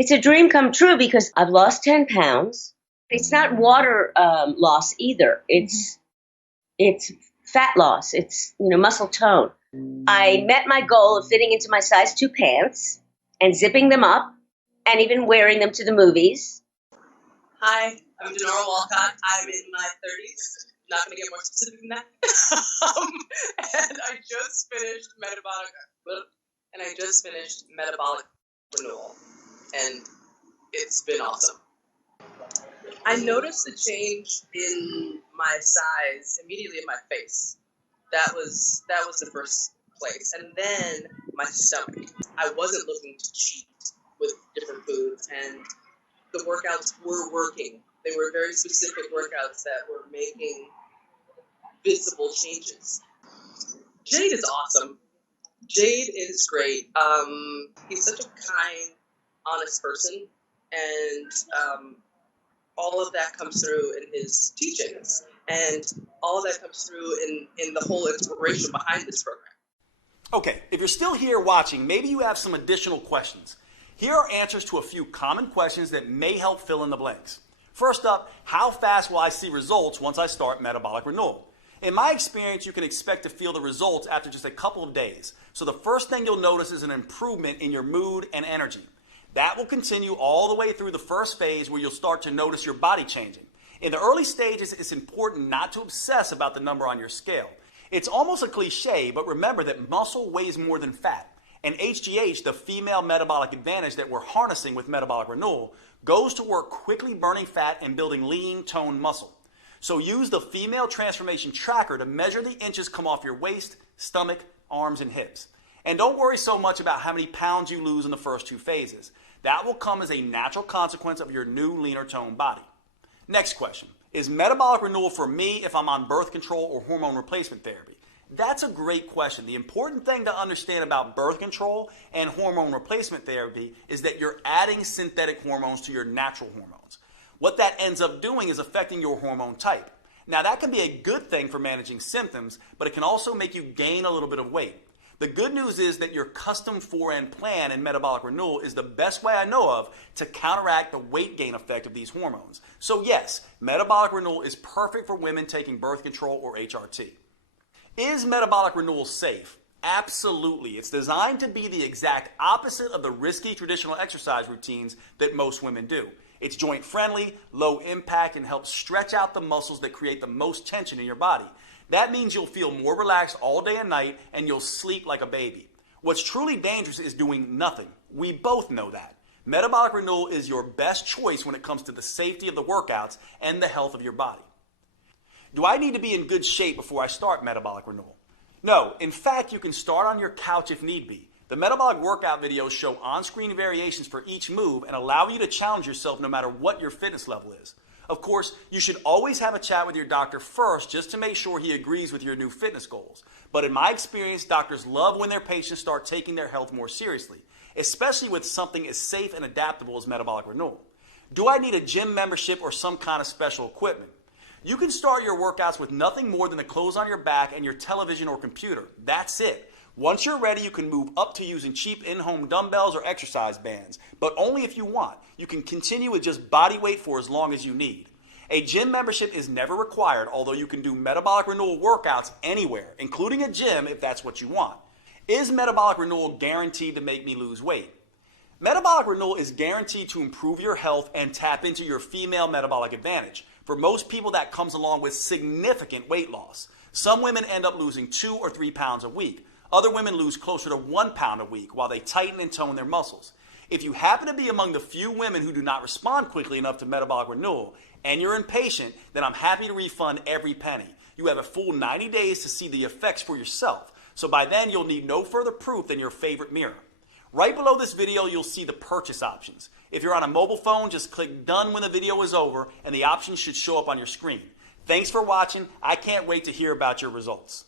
it's a dream come true because I've lost 10 pounds. It's not water loss either. It's fat loss. It's muscle tone. I met my goal of fitting into my size 2 pants and zipping them up and even wearing them to the movies. Hi, I'm Denora Walcott. I'm in my 30s. Not going to get more specific than that. And I just finished metabolic renewal, and it's been awesome. I noticed the change in my size immediately in my face. That was the first place, and then my stomach. I wasn't looking to cheat with different foods, and the workouts were working. They were very specific workouts that were making visible changes. Jade is awesome. Jade is great. He's such a kind, honest person, and all of that comes through in his teachings, and all of that comes through in the whole inspiration behind this program. Okay, if you're still here watching, maybe you have some additional questions. Here are answers to a few common questions that may help fill in the blanks. First up, how fast will I see results once I start metabolic renewal? In my experience, you can expect to feel the results after just a couple of days. So the first thing you'll notice is an improvement in your mood and energy. That will continue all the way through the first phase where you'll start to notice your body changing. In the early stages, it's important not to obsess about the number on your scale. It's almost a cliche, but remember that muscle weighs more than fat. And HGH, the female metabolic advantage that we're harnessing with metabolic renewal, goes to work quickly burning fat and building lean, toned muscle. So use the female transformation tracker to measure the inches come off your waist, stomach, arms, and hips. And don't worry so much about how many pounds you lose in the first 2 phases. That will come as a natural consequence of your new, leaner toned body. Next question. Is metabolic renewal for me if I'm on birth control or hormone replacement therapy? That's a great question. The important thing to understand about birth control and hormone replacement therapy is that you're adding synthetic hormones to your natural hormones. What that ends up doing is affecting your hormone type. Now, that can be a good thing for managing symptoms, but it can also make you gain a little bit of weight. The good news is that your custom 4N plan in metabolic renewal is the best way I know of to counteract the weight gain effect of these hormones. So yes, metabolic renewal is perfect for women taking birth control or HRT. Is metabolic renewal safe? Absolutely. It's designed to be the exact opposite of the risky traditional exercise routines that most women do. It's joint friendly, low impact, and helps stretch out the muscles that create the most tension in your body. That means you'll feel more relaxed all day and night, and you'll sleep like a baby. What's truly dangerous is doing nothing. We both know that. Metabolic renewal is your best choice when it comes to the safety of the workouts and the health of your body. Do I need to be in good shape before I start metabolic renewal? No. In fact, you can start on your couch if need be. The metabolic workout videos show on-screen variations for each move and allow you to challenge yourself no matter what your fitness level is. Of course, you should always have a chat with your doctor first just to make sure he agrees with your new fitness goals. But in my experience, doctors love when their patients start taking their health more seriously, especially with something as safe and adaptable as metabolic renewal. Do I need a gym membership or some kind of special equipment? You can start your workouts with nothing more than the clothes on your back and your television or computer. That's it. Once you're ready, you can move up to using cheap in-home dumbbells or exercise bands, but only if you want. You can continue with just body weight for as long as you need. A gym membership is never required, although you can do metabolic renewal workouts anywhere, including a gym if that's what you want. Is metabolic renewal guaranteed to make me lose weight? Metabolic renewal is guaranteed to improve your health and tap into your female metabolic advantage. For most people, that comes along with significant weight loss. Some women end up losing 2 or 3 pounds a week. Other women lose closer to 1 pound a week while they tighten and tone their muscles. If you happen to be among the few women who do not respond quickly enough to metabolic renewal and you're impatient, then I'm happy to refund every penny. You have a full 90 days to see the effects for yourself. So by then, you'll need no further proof than your favorite mirror. Right below this video, you'll see the purchase options. If you're on a mobile phone, just click done when the video is over and the options should show up on your screen. Thanks for watching. I can't wait to hear about your results.